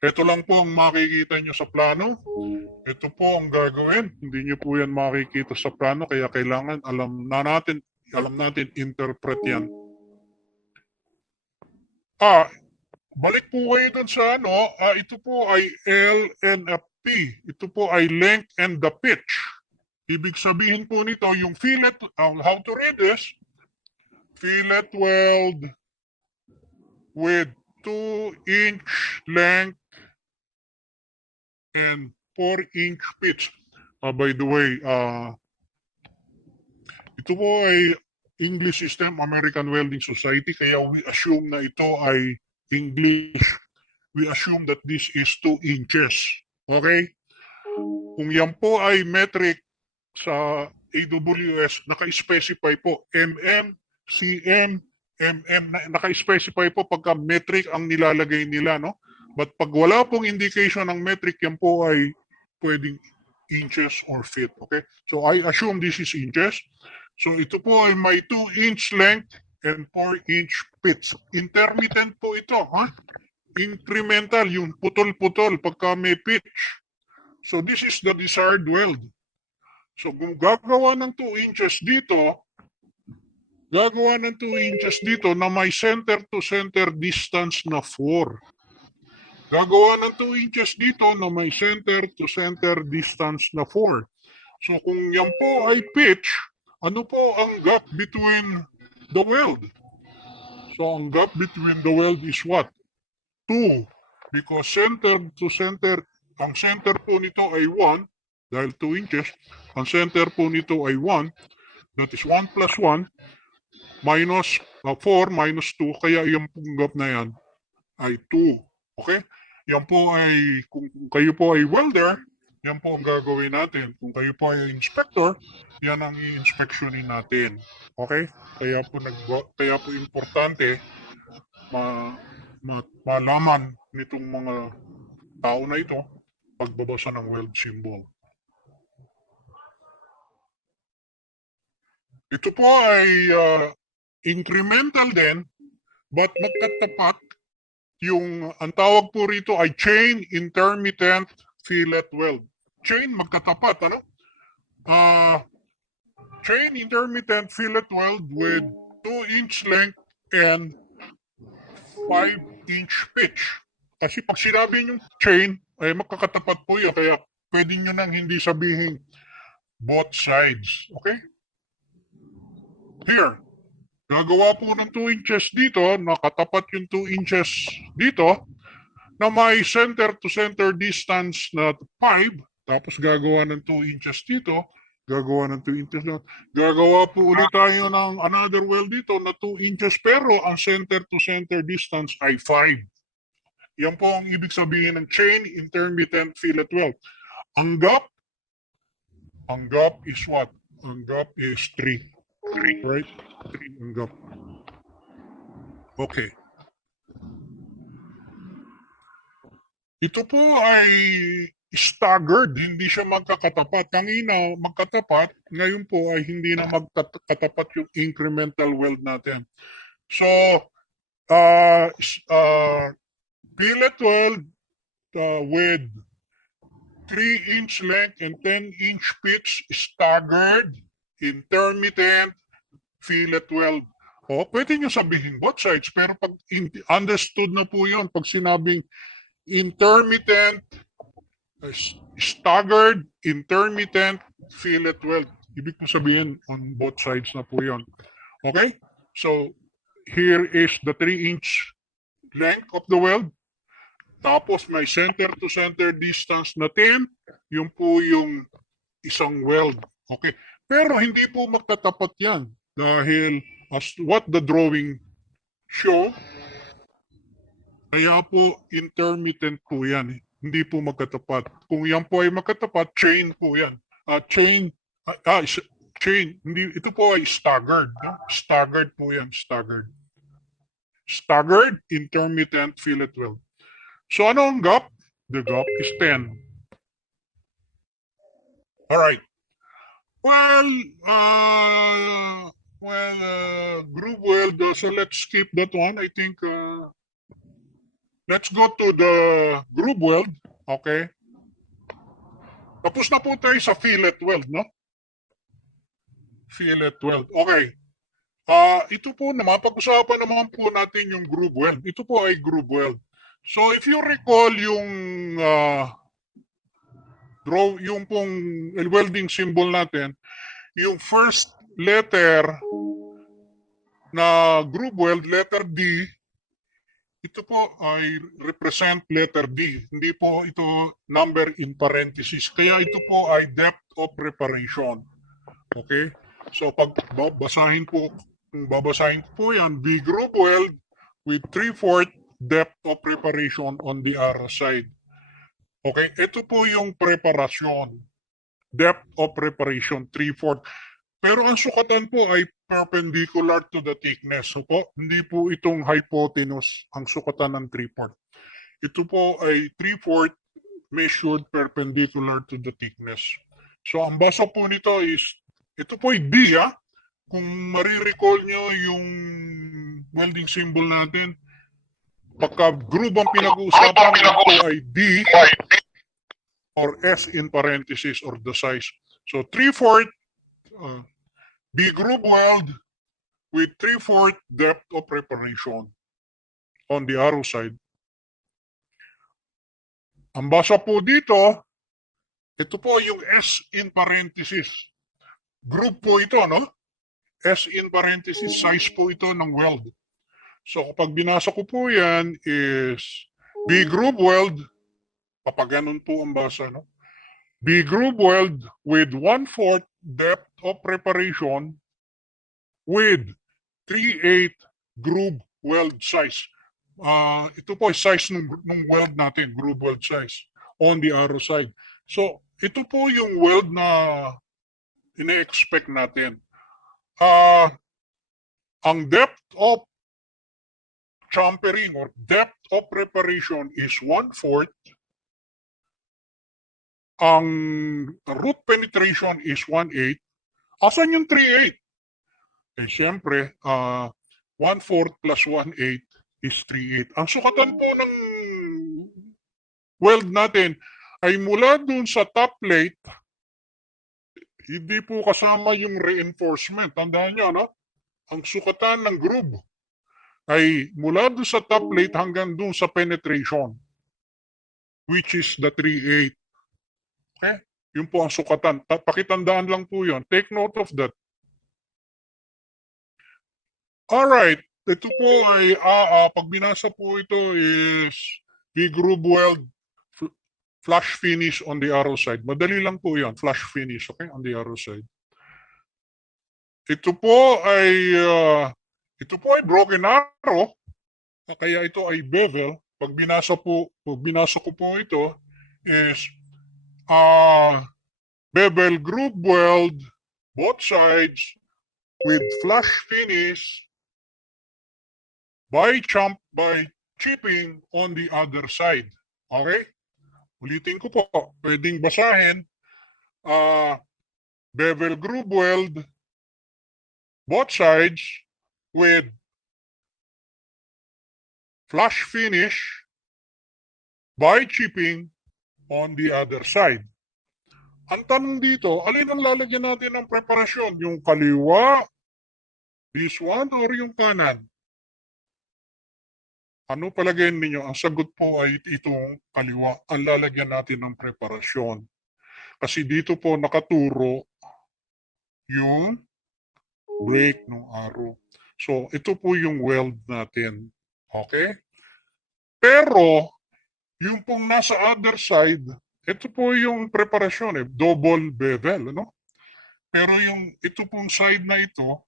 Ito lang po ang makikita nyo sa plano. Ito po ang gagawin. Hindi nyo po yan makikita sa plano, kaya kailangan alam natin interpret yan. Balik po kayo dun sa ito po ay L and a P. Ito po ay length and the pitch. Ibig sabihin po nito, yung fillet, how to read this, fillet weld with 2-inch length and 4-inch pitch. By the way, ito po ay English System, American Welding Society, kaya we assume na ito ay English. We assume that this is 2 inches. Okay? Kung yan po ay metric sa AWS, naka-specify po mm, cm, mm, naka-specify po pagka metric ang nilalagay nila, no? But pag wala pong indication ng metric, yan po ay pwedeng inches or feet. Okay? So I assume this is inches. So ito po ay may 2-inch length and 4-inch pitch. Intermittent po ito. Incremental, yung putol-putol pagka may pitch. So this is the desired weld. So kung gagawa ng 2 inches dito, na may center to center distance na 4. Gagawa ng 2 inches dito na may center to center distance na 4. So kung yan po ay pitch, ano po ang gap between the weld? So ang gap between the weld is what? 2. Because center to center, ang center po nito ay 1, dahil 2 inches, ang center po nito ay 1, that is 1 plus 1, minus 4 minus 2, kaya yung gap na yan ay 2. Okay? Yan po ay, kung kayo po ay welder, yan po ang gagawin natin. Kung kayo po ay inspector, yan ang i-inspectionin natin. Okay? Kaya po importante malaman nitong mga tao na ito pagbabasa ng weld symbol. Ito po ay incremental din. but magkatapat yung, ang tawag po rito ay chain intermittent fillet weld. Chain magkatapat, ano? Chain intermittent fillet weld with 2-inch length and 5-inch pitch. Kasi pag sinabi yung chain, ay magkakatapat po yun. Kaya pwede nyo nang hindi sabihin both sides. Okay? Here, gagawa po ng 2 inches dito, nakatapat yung 2 inches dito, na may center to center distance na 5, tapos gagawa ng 2 inches dito, gagawa ng 2 inches dito. Gagawa po ulit tayo ng another weld dito na 2 inches, pero ang center to center distance ay 5. Yan po ang ibig sabihin ng chain intermittent fillet weld. Ang gap is what? Ang gap is 3. Right? 3 ang gap. Okay. Ito po ay staggered, hindi siya magkakatapat. Kanina magkatapat, ngayon po ay hindi na magkatapat yung incremental weld natin. So, fillet weld with 3-inch length and 10-inch pitch, staggered, intermittent, fillet weld. O, pwede nyo sabihin both sides, pero pag understood na po yun, pag sinabing intermittent, staggered, intermittent, fillet weld. Ibig po sabihin on both sides na po yun. Okay? So, here is the 3-inch length of the weld. Tapos may center to center distance na 10. Yun po yung isang weld. Okay? Pero hindi po magtatapat yan. Dahil as what the drawing show, kaya po intermittent po yan. Hindi po magkatapat. Kung yan po ay magkatapat, chain po yan. Chain, hindi, ito po ay staggered. No? Staggered po yan, staggered. Staggered, intermittent fillet weld. So ano ang gap? The gap is 10. Alright. Well, groove weld, so let's skip that one. I think, let's go to the groove weld. Okay. Tapos na po tayo sa fillet weld, no? Fillet weld. Okay. Ito po naman, pag-usapan naman po natin yung groove weld. Ito po ay groove weld. So if you recall yung yung pong welding symbol natin, yung first letter na groove weld, letter D, ito po ay represent letter D. Hindi po ito number in parenthesis. Kaya ito po ay depth of preparation. Okay? So pag babasahin ko po yan, B groove weld with 3/4 depth of preparation on the other side. Okay? Ito po yung preparasyon. Depth of preparation, 3/4. Pero ang sukatan po ay perpendicular to the thickness. So po, hindi po itong hypotenuse ang sukatan ng 3/4. Ito po ay 3/4 measured perpendicular to the thickness. So ang basa po nito is, ito po ay D, ha? Kung marirecall nyo yung welding symbol natin, pagka groove ang pinag-uusapan, ito ay D or S in parenthesis or the size. So 3/4 B groove weld with 3/4 depth of preparation on the arrow side. Ang basa po dito, ito po yung S in parenthesis. Groove po ito, no? S in parenthesis, size po ito ng weld. So kapag binasa ko po yan is B groove weld, kapag ganun po ang basa, no? B groove weld with 1/4 depth of preparation with 3/8 groove weld size. Ito po ay size ng weld natin, groove weld size on the arrow side. So ito po yung weld na ine-expect natin. Ang depth of champering or depth of preparation is 1/4. Ang root penetration is 1/8. Asan yung 3/8? Eh, siyempre, 1/4 plus 1/8 is 3/8. Ang sukatan po ng weld natin ay mula dun sa top plate, hindi po kasama yung reinforcement. Tandaan nyo, no? Ang sukatan ng groove ay mula dun sa top plate hanggang dun sa penetration, which is the 3/8. Okay? Yun po ang sukatan. Pakitandaan lang po yun. Take note of that. Alright. Ito po ay, pag binasa po ito is V-groove weld flush finish on the arrow side. Madali lang po yan. Flush finish, okay? On the arrow side. Ito po ay broken arrow. Kaya ito ay bevel. Pag binasa ko po ito is bevel groove weld both sides with flush finish by chipping on the other side. Okay? Ulitin ko po. Pwedeng basahin. Bevel groove weld both sides with flush finish by chipping on the other side. Ang tanong dito, alin ang lalagyan natin ng preparasyon? Yung kaliwa, this one, or yung kanan? Ano palagay ninyo? Ang sagot po ay itong kaliwa. Ang lalagyan natin ng preparasyon. Kasi dito po nakaturo yung break ng arrow. So, ito po yung weld natin. Okay? Pero, yung pong nasa other side, ito po yung preparasyon double bevel, ano? Pero ito pong side na ito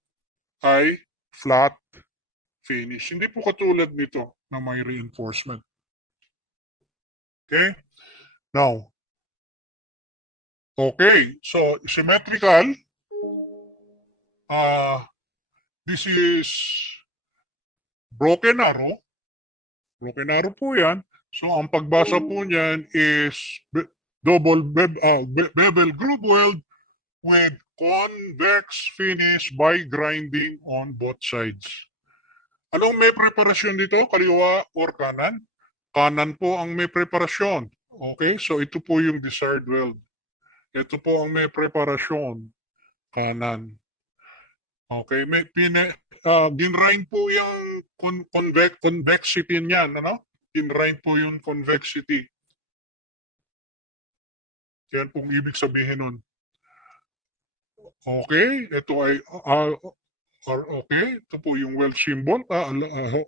ay flat finish. Hindi po katulad nito na may reinforcement. Okay? Now, okay, so symmetrical. This is broken arrow. Broken arrow po yan. So, ang pagbasa po niyan is bevel groove weld with convex finish by grinding on both sides. Anong may preparasyon dito? Kaliwa or kanan? Kanan po ang may preparasyon. Okay, so ito po yung desired weld. Ito po ang may preparasyon. Kanan. Okay, ginrind po yung convexity niyan, ano? Ginrind po yung convexity. Yan pong ibig sabihin nun. Okay, ito ay okay, ito po yung weld symbol.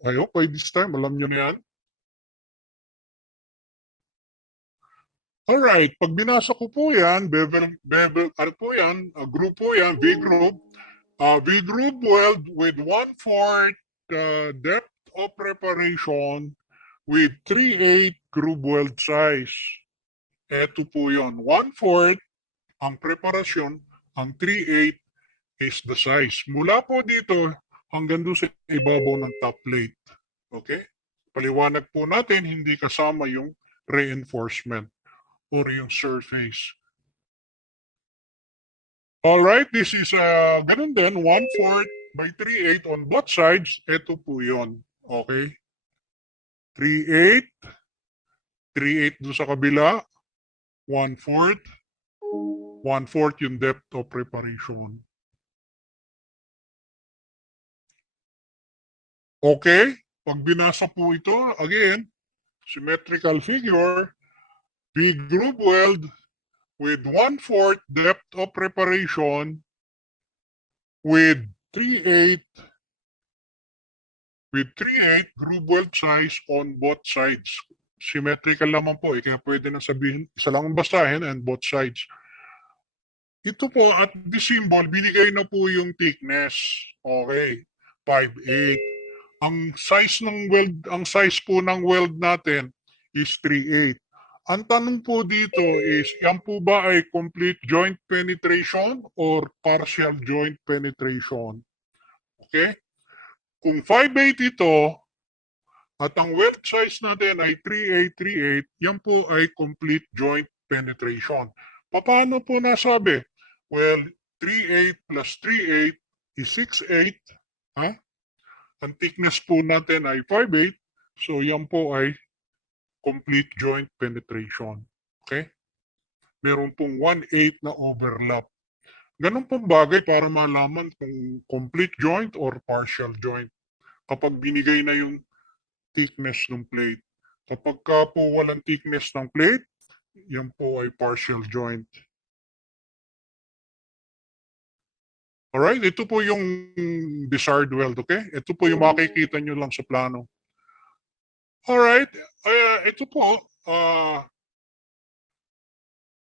I hope by this time, alam nyo na yan. Alright, pag binasa ko po yan, ano po yan, group po yan, V-group. V-group weld with 1/4 depth of preparation with 3/8 groove weld size. Ito po yun, 1/4 ang preparasyon, ang 3/8 is the size. Mula po dito hanggang doon sa ibabaw ng top plate. Okay? Paliwanag po natin, hindi kasama yung reinforcement or yung surface. Alright, this is ganun din, 1/4 by 3/8 on both sides. Ito po yun. Okay? 3/8, 3/8 doon sa kabila, 1/4, 1/4 yung depth of preparation. Okay? Pag binasa po ito, again, symmetrical figure, big groove weld with 1/4 depth of preparation with 3/8 groove weld size on both sides. Symmetrical naman po, kaya pwede na sabihin, isa lang ang basahin and both sides. Ito po, at the symbol, binigay na po yung thickness. Okay, 5/8. Ang size po ng weld natin is 3/8. Ang tanong po dito is, yan po ba ay complete joint penetration or partial joint penetration? Okay? Kung 5/8 ito, at ang weld size natin ay 3/8, 3/8, yan po ay complete joint penetration. Paano po nasabi? Well, 3/8 plus 3/8 is 6/8. Ang thickness po natin ay 5/8. So yan po ay complete joint penetration. Okay? Meron pong 1/8 na overlap. Ganun pong bagay para malaman kung complete joint or partial joint. Kapag binigay na yung thickness ng plate. Kapag ka po walang thickness ng plate, yan po ay partial joint. Alright, ito po yung desired weld, okay? Ito po yung makikita nyo lang sa plano. Alright, ito po,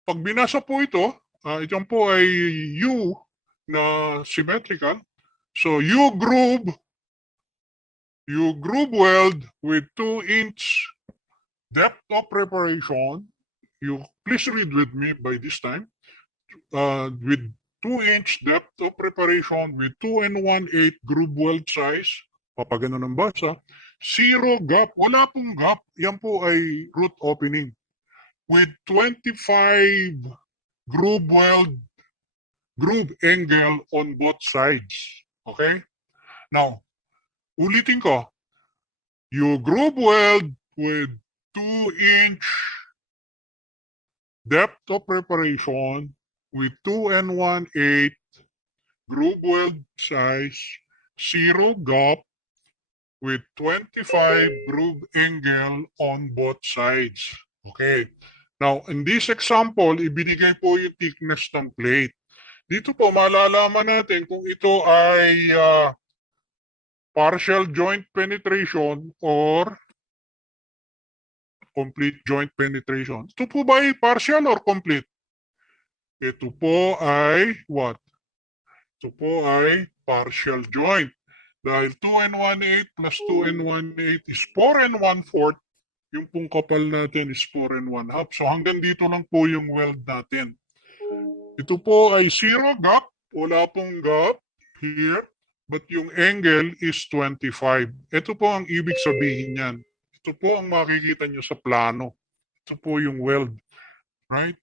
pag binasa po ito, ito po ay U na symmetrical. So you groove weld with 2-inch depth of preparation. You please read with me by this time. With 2-inch depth of preparation with 2 and 1/8 groove weld size. Papagano ng basa. Zero gap. Wala pong gap. Yan po ay root opening. With 25 groove weld, groove angle on both sides. Okay? Now, ulitin ko. You groove weld with 2-inch depth of preparation with 2 and 1/8 groove weld size, zero gap with 25 groove angle on both sides. Okay. Now, in this example, ibinigay po yung thickness ng plate. Dito po, malalaman natin kung ito ay partial joint penetration or complete joint penetration. Ito po ba ay partial or complete? Ito po ay what? Ito po ay partial joint. Dahil 2 and 1/8 plus 2 and 1/8 is 4 and 1/4. Yung pong kapal natin is 4 and 1/2. So hanggang dito lang po yung weld natin. Ito po ay zero gap. Wala pong gap here. But yung angle is 25. Ito po ang ibig sabihin yan. Ito po ang makikita nyo sa plano. Ito po yung weld. Right?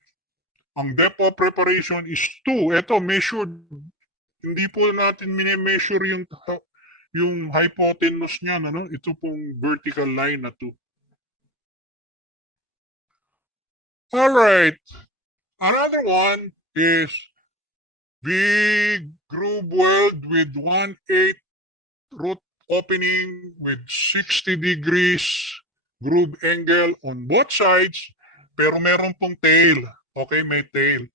Ang depth of preparation is 2. Ito, measured. Hindi po natin mini-measure yung hypotenuse niya. Ano? Ito pong vertical line na 2. Alright. Another one is big groove weld with 1/8 root opening with 60 degrees groove angle on both sides, pero meron pong tail. Okay, may tail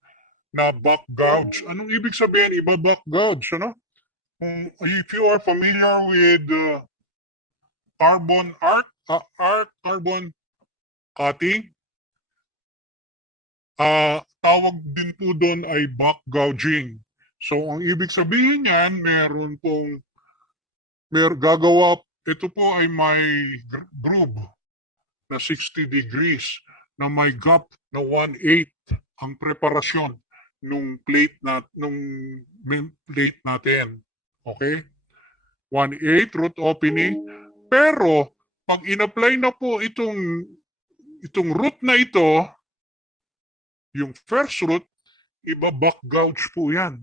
na back gouge. Anong ibig sabihin? Iba back gouge, ano? If you are familiar with carbon cutting, tawag din po doon ay back gouging. So, ang ibig sabihin niyan, gagawa, ito po ay may groove na 60 degrees na may gap na 1/8 ang preparasyon nung plate natin. Okay? 1/8 root opening. Pero, pag in-apply na po itong root na ito, yung first root, iba back gouge po yan.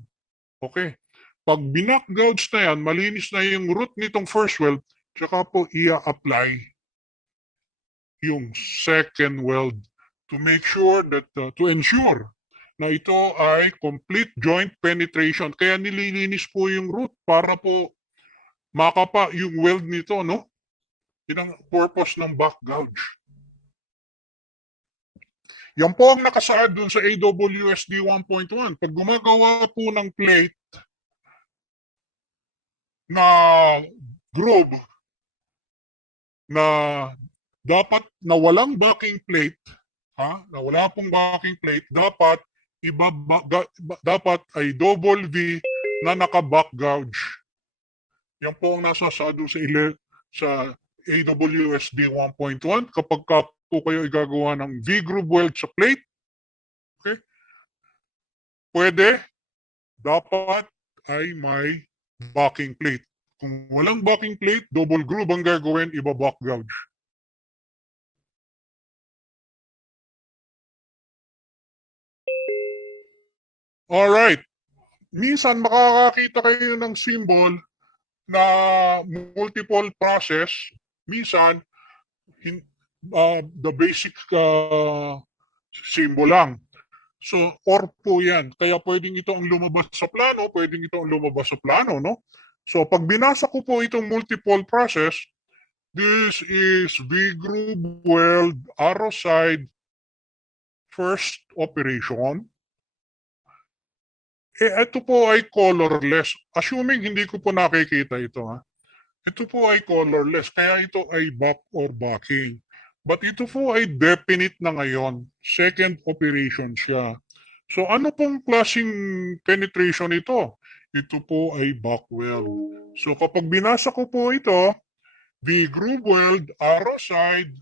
Okay? Pag binak gouge na yan, malinis na yung root nitong first weld, tsaka po ia-apply yung second weld to make sure that, to ensure na ito ay complete joint penetration. Kaya nililinis po yung root para po makapa yung weld nito, no? Yun ang purpose ng back gouge. Yan po ang nakasaad dun sa AWSD 1.1. Pag gumagawa po ng plate na groove na dapat na walang backing plate, na wala pong backing plate, dapat dapat ay double V na naka-back gouge. Yan po ang nasasaad sa AWSD 1.1 kapag po kayo igagawa ng V-groove weld sa plate. Okay? Pwede, dapat ay may backing plate. Kung walang backing plate, double groove ang gagawin, iba back gouge. Alright. Minsan makakakita kayo ng symbol na multiple process, minsan the basic symbol lang. So, or po yan. Kaya pwedeng ito ang lumabas sa plano, pwedeng ito ang lumabas sa plano, no? So, pag binasa ko po itong multiple process, this is V-groove weld arrow side first operation. Ito po ay colorless. Assuming hindi ko po nakikita ito, ha? Ito po ay colorless, kaya ito ay back or backing. But ito po ay definite na ngayon. Second operation siya. So ano pong klaseng penetration ito? Ito po ay back weld. So kapag binasa ko po ito, the groove weld, arrow side,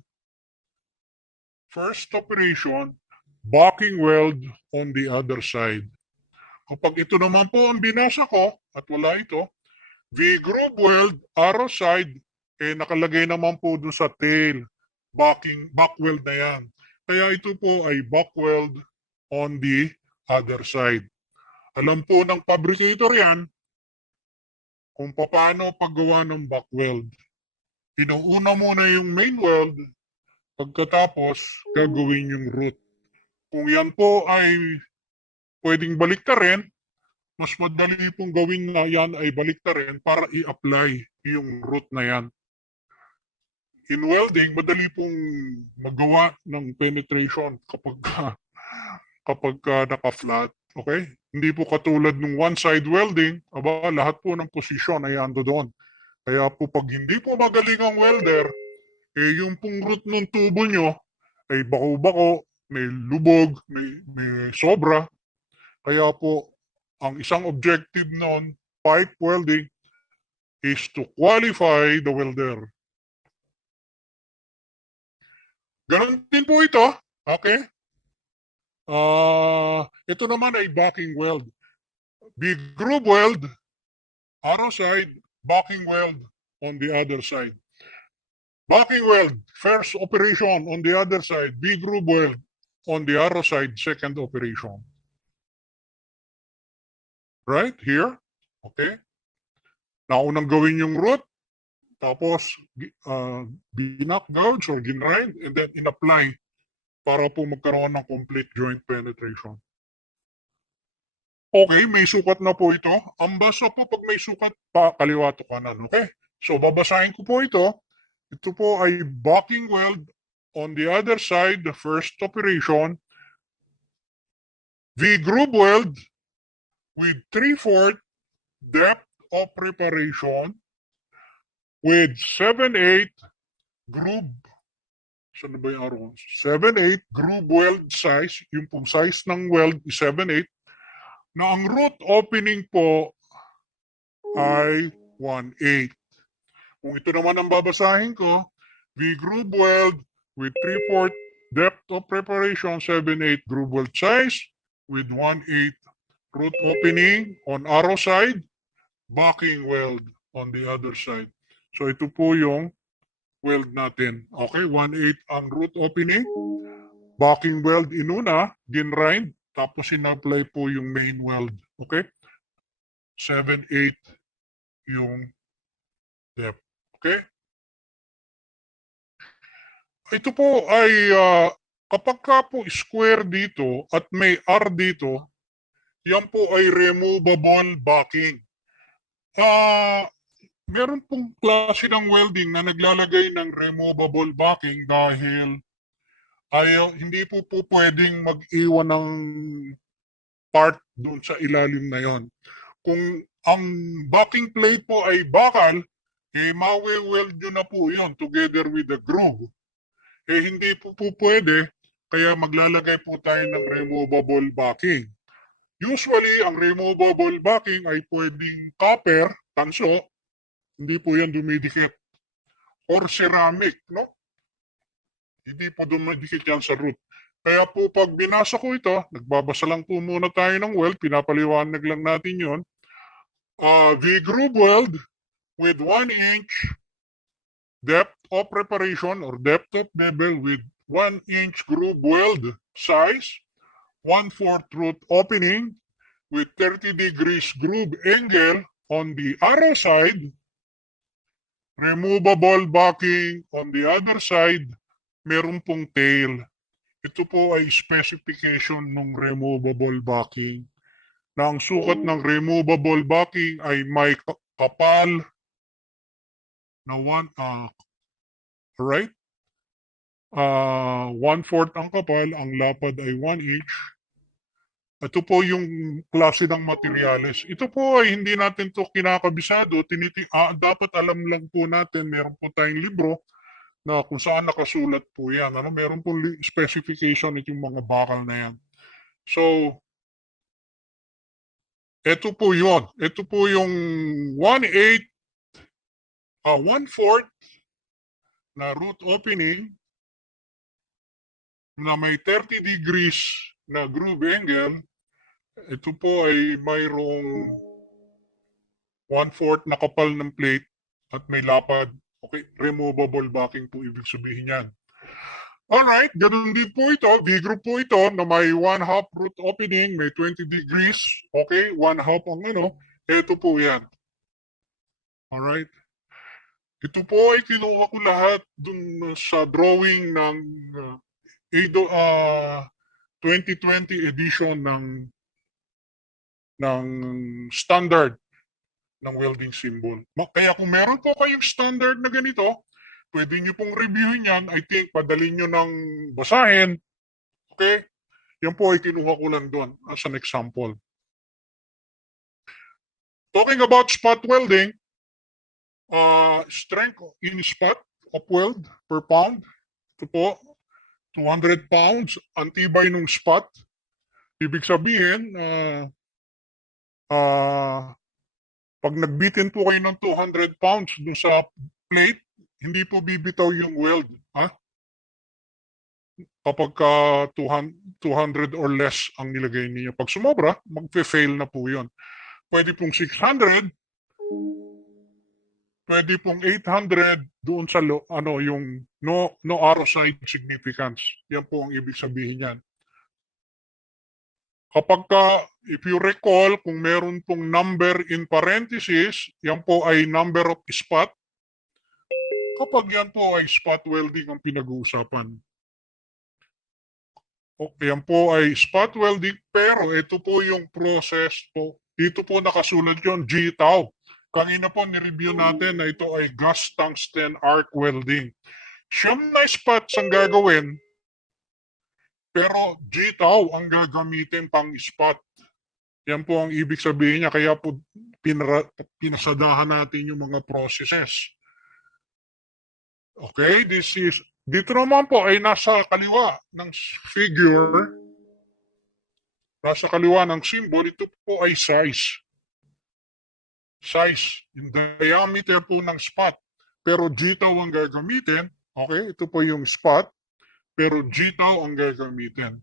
first operation, backing weld on the other side. Kapag ito naman po ang binasa ko, at wala ito, the groove weld, arrow side, nakalagay naman po dun sa tail. Back weld na yan. Kaya ito po ay back weld on the other side. Alam po ng fabricator yan kung paano paggawa ng back weld. Inuuna muna yung main weld, pagkatapos gagawin yung root. Kung yan po ay pwedeng baliktarin, mas madali pong gawin na yan ay baliktarin para i-apply yung root na yan. In welding, madali pong magawa ng penetration kapag naka-flat. Okay? Hindi po katulad ng one-side welding, lahat po ng posisyon ay ando doon. Kaya po pag hindi po magaling ang welder, yung pong root ng tubo nyo ay bako-bako, may lubog, may sobra. Kaya po, ang isang objective noon, pipe welding, is to qualify the welder. Ganon din po ito. Okay? Ito naman ay backing weld. Big groove weld, arrow side, backing weld on the other side. Backing weld, first operation on the other side. Big groove weld on the arrow side, second operation. Right? Here. Okay? Naunang gawin yung root, tapos binak gouge or ginrind, and then in-apply para po magkaroon ng complete joint penetration. Okay, may sukat na po ito. Ang basa po pag may sukat pa, kaliwa to kanan. Okay? So, babasahin ko po ito. Ito po ay backing weld on the other side, the first operation. The groove weld with 3/4 depth of preparation with 7/8 groove. Saan na ba yung araw? 7/8 groove weld size. Yung pong size ng weld is 7/8. Na ang root opening po ay 1/8. Kung ito naman ang babasahin ko, the groove weld with 3/4 depth of preparation, 7/8 groove weld size with 1/8 root opening on arrow side, backing weld on the other side. So ito po yung weld natin. Okay, 1/8 ang root opening, backing weld inuna, ginrind, tapos in-apply po yung main weld. Okay? 7/8 yung depth. Okay? Ito po ay kapag ka po square dito at may R dito, yan po ay removable backing. Meron pong klase ng welding na naglalagay ng removable backing dahil hindi po pwedeng mag-iwan ng part doon sa ilalim na yon. Kung ang backing plate po ay bakal, mawe-weld nyo na po yon together with the groove. Hindi po pwede, kaya maglalagay po tayo ng removable backing. Usually, ang removable backing ay pwedeng copper, tanso, hindi po yan dumidikit. Or ceramic, no? Hindi po dumidikit yan sa root. Kaya po pag binasa ko ito, nagbabasa lang po muna tayo ng weld, pinapaliwanag lang natin yon. The groove weld with 1-inch depth of preparation or depth of bevel with 1-inch groove weld size, 1/4 root opening with 30 degrees groove angle on the arrow side, removable backing. On the other side, meron pong tail. Ito po ay specification ng removable backing. Na ang sukat ng removable backing ay may kapal na 1/4 ang kapal, ang lapad ay 1 inch. Ito po yung klase ng materyales. Ito po ay hindi natin to kinakabisado. Dapat alam lang po natin, meron po tayong libro na kung saan nakasulat po yan. Meron po specification itong mga bakal na yan. So, ito po yun. Ito po yung 1/8, 1/4 na root opening na may 30 degrees na groove angle. Ito po ay mayroong 1/4 na kapal ng plate at may lapad. Okay, removable backing po ibig sabihin yan. Alright, ganun din po ito. V-group po ito na may 1/2 root opening, may 20 degrees. Okay, 1/2 ang ano. Ito po yan. Alright. Ito po ay kinuha ko lahat dun sa drawing ng 2020 edition ng standard ng welding symbol. Kaya kung meron po kayong standard na ganito, pwede nyo pong reviewin yan. I think, padalin nyo ng basahin. Okay? Yan po ay kinuha ko lang doon as an example. Talking about spot welding, strength in spot of weld per pound. Ito po, 200 pounds. Ang tibay ng spot. Ibig sabihin, pag nagbitin po kayo ng 200 pounds dun sa plate, hindi po bibitaw yung weld. Kapag 200 or less ang nilagay niyo. Pag sumobra, magfe-fail na po yun. Pwede pong 600, pwede pong 800 doon sa yung no arrow side significance. Yan po ang ibig sabihin yan. Kapag if you recall, kung meron pong number in parenthesis, yan po ay number of spot. Kapag yan po ay spot welding ang pinag-uusapan. Yan po ay spot welding, pero ito po yung process po. Dito po nakasulat yung G-TOW. Kanina po ni-review natin na ito ay gas tungsten arc welding. Siyam na spots ang gagawin, pero G-TOW ang gagamitin pang spot. Yan po ang ibig sabihin niya. Kaya po pinasadahan natin yung mga processes. Okay, dito naman po ay nasa kaliwa ng figure, nasa kaliwa ng symbol, ito po ay size. Size, yung diameter po ng spot. Pero G-TOW ang gagamitin. Okay, ito po yung spot. Pero G-TOW ang gagamitin.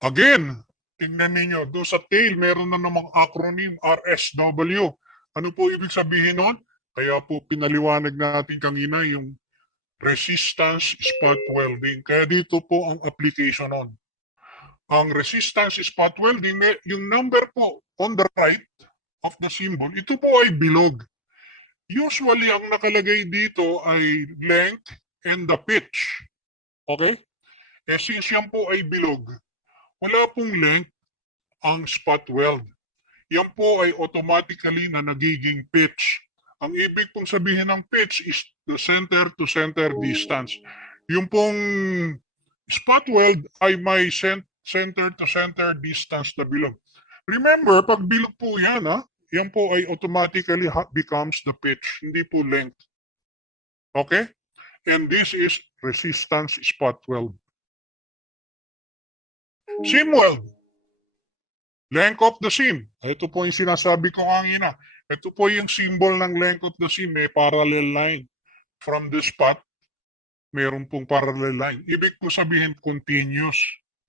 Again, tingnan ninyo, doon sa tail, meron na namang acronym RSW. Ano po ibig sabihin nun? Kaya po pinaliwanag natin kanina yung resistance spot welding. Kaya dito po ang application nun. Ang resistance spot welding, yung number po on the right of the symbol, ito po ay bilog. Usually, ang nakalagay dito ay length and the pitch. Okay? Since yan po ay bilog, wala pong length ang spot weld. Yan po ay automatically na nagiging pitch. Ang ibig pong sabihin ng pitch is the center to center distance. Yung pong spot weld ay may center to center distance na bilog. Remember, pag bilog po yan, yan po ay automatically becomes the pitch, hindi po length. Okay? And this is resistance spot weld. Seam weld. Length of the seam. Ito po yung sinasabi ko kanina. Ito po yung symbol ng length of the seam. May parallel line. From the spot, meron pong parallel line. Ibig po sabihin continuous.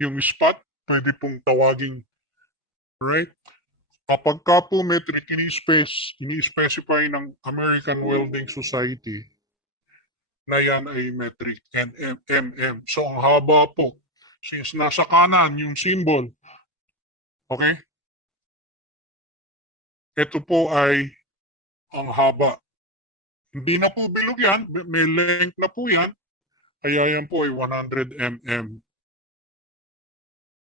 Yung spot, pwede pong tawaging, right? Kapag ka po metric ini-specify ng American Welding Society na yan ay metric and mm. So ang haba po. Since nasa kanan yung symbol, okay? Ito po ay ang haba. Hindi na po bilog yan, may length na po yan, kaya yan po ay 100 mm.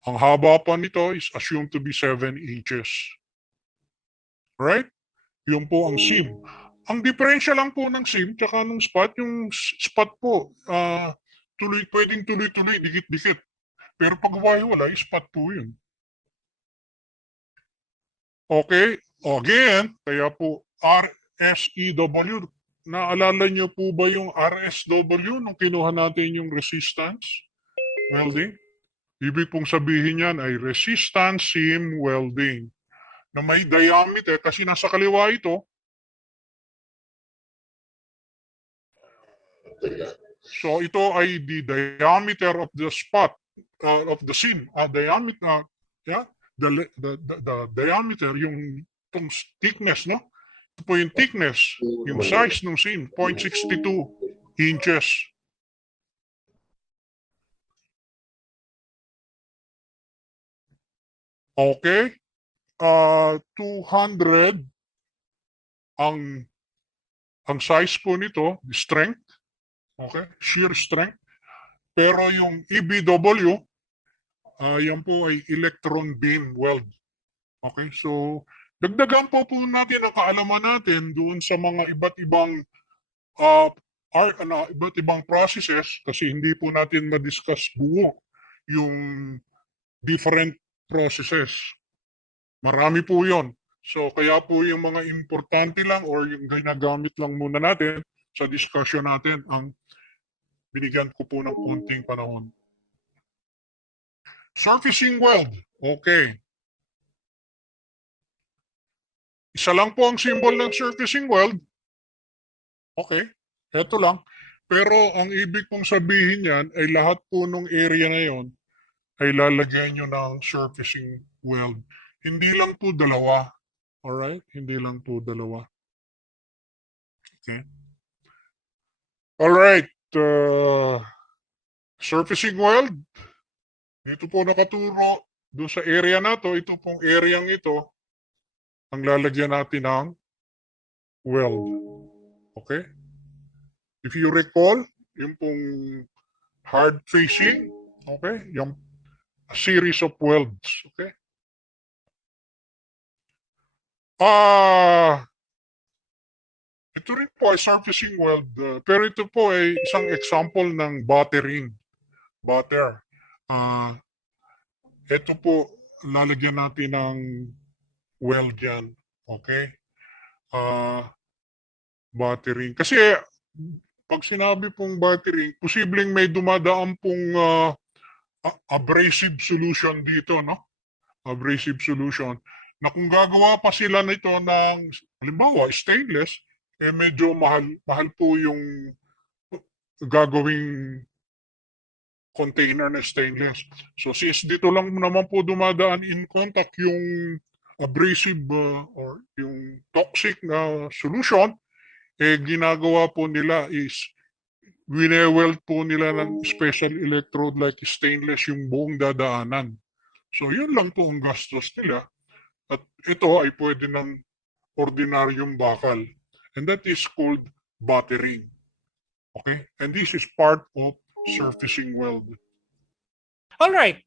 Ang haba pa nito is assumed to be 7 inches. Right? Yun po ang seam. Ang diferensya lang po ng seam tsaka ng spot, yung spot po, pwedeng tuloy-tuloy, dikit-dikit. Pero pag hiwalay, spot po yun. Okay? Again, kaya po RSEW. Naalala niyo po ba yung RSW nung kinuha natin yung resistance welding? Ibig pong sabihin yan ay resistance seam welding na may diameter kasi nasa kaliwa ito. So ito ay the diameter of the spot of the seam. Diameter, yeah, the diameter, yung itong thickness, no? Ito po yung thickness, yung size ng seam, 0.62 inches. Okay? 200 ang size po nito, strength, okay? Shear strength. Pero yung EBW, yan po ay electron beam weld. Okay? So, dagdagan po natin ang kaalaman natin doon sa mga iba't ibang iba't ibang processes kasi hindi po natin ma-discuss buo yung different processes. Marami po yon. So, kaya po yung mga importante lang or yung ginagamit lang muna natin sa discussion natin ang binigyan ko po ng konting panahon. Surfacing weld. Okay. Isa lang po ang symbol ng surfacing weld. Okay. Ito lang. Pero ang ibig pong sabihin yan ay lahat po nung area na yon ay lalagyan nyo ng surfacing weld. Hindi lang po dalawa. Alright? Hindi lang po dalawa. Okay. Alright. Surfacing weld. Dito po nakaturo. Doon sa area na to, ito pong area ito, ang lalagyan natin ng weld. Okay? If you recall, yung pong hard facing, okay? Yung a series of welds. Okay? Ito rin po ay surfacing weld. Pero ito po ay isang example ng buttering. Butter. Ito po, lalagyan natin ng weld yan. Okay? Buttering. Kasi pag sinabi pong buttering, posibleng may dumadaan pong abrasive solution dito, no? Abrasive solution. Na kung gagawa pa sila nito ng, halimbawa, stainless, medyo mahal po yung gagawing container na stainless. So since dito lang naman po dumadaan in contact yung abrasive or yung toxic na solution, ginagawa po nila is wine-weld po nila ng special electrode like stainless yung buong dadaanan. So yun lang po ang gastos nila. At ito ay pwede ng ordinaryong bakal. And that is called buttering. Okay? And this is part of surfacing weld. All right.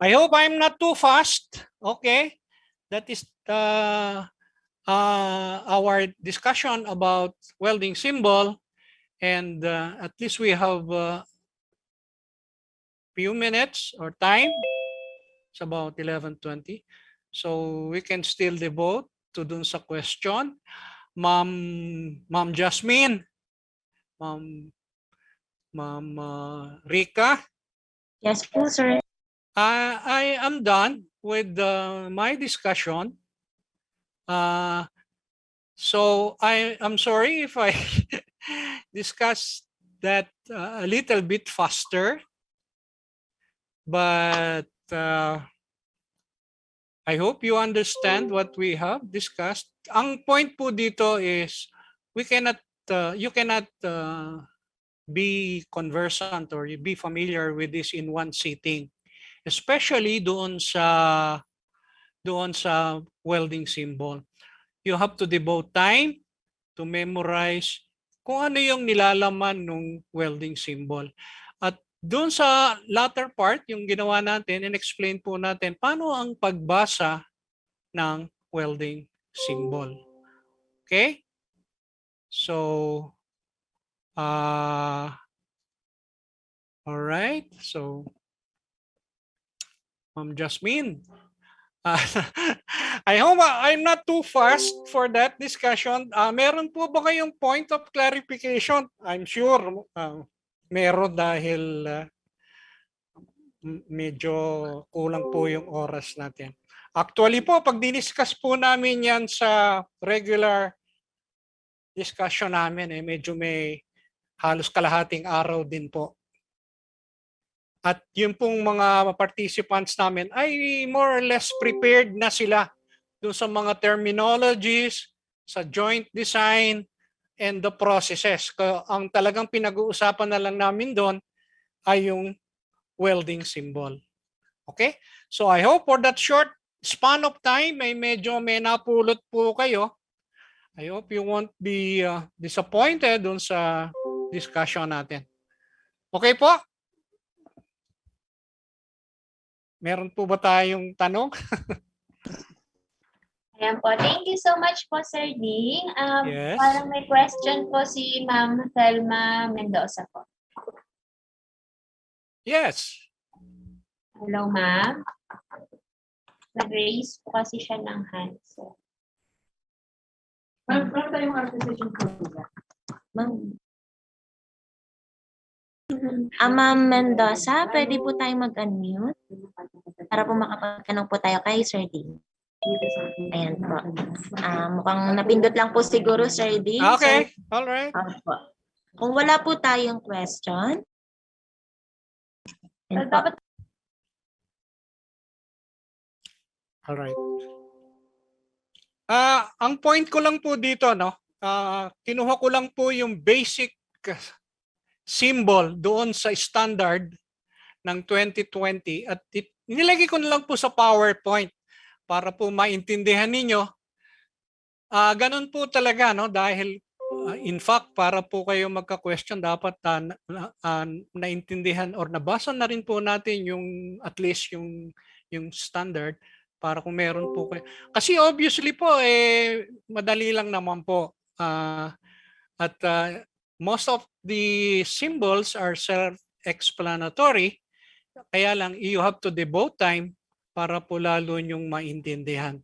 I hope I'm not too fast. Okay. That is our discussion about welding symbol. And at least we have a few minutes or time. It's about 11:20. So we can still devote to dun sa question. Ma'am Jasmine, Ma'am Rika. Yes po, sir. I am done with my discussion. So I'm sorry if I discuss that a little bit faster, but I hope you understand what we have discussed. Ang point po dito is you cannot be conversant or be familiar with this in one sitting. Especially doon sa doon sa welding symbol. You have to devote time to memorize kung ano yung nilalaman ng welding symbol. At doon sa latter part, yung ginawa natin, and-explain po natin paano ang pagbasa ng welding symbol. Okay? So, all right. So, Ma'am Jasmine, I hope I'm not too fast for that discussion. Meron po ba kayong point of clarification? I'm sure meron dahil medyo kulang po yung oras natin. Actually po, pag diniscuss po namin yan sa regular discussion namin, medyo may halos kalahating araw din po. At yung pong mga participants namin ay more or less prepared na sila doon sa mga terminologies, sa joint design, and the processes. Ang talagang pinag-uusapan na lang namin doon ay yung welding symbol. Okay? So I hope for that short span of time, ay medyo may napulot po kayo. I hope you won't be disappointed doon sa discussion natin. Okay po? Meron po ba tayong tanong? Ayan po. Thank you so much po, Sir Ding. Yes. Parang may question po si Ma'am Thelma Mendoza po. Yes. Hello, Ma'am. Nag-raise po kasi siya ng hand. So. Ma'am, tayong organization po nila. Ma'am. Ma'am Mendoza, pwede po tayong mag-unmute para po makapagtanong po tayo kay Sir Ding. Ayan po. Mukhang napindot lang po siguro, Sir Ding. Okay. So, all right. po. Kung wala po tayong question, dapat All right. Ang point ko lang po dito, no? Kinuha ko lang po yung basic symbol doon sa standard ng 2020 at nilagay ko na lang po sa PowerPoint para po maintindihan ninyo. Ganun po talaga, no? Dahil in fact, para po kayo magka-question, dapat naintindihan or nabasa na rin po natin yung at least yung standard para kung meron po kayo. Kasi obviously po, madali lang naman po. At most of the symbols are self-explanatory. Kaya lang, you have to devote time para po lalo nyong maintindihan.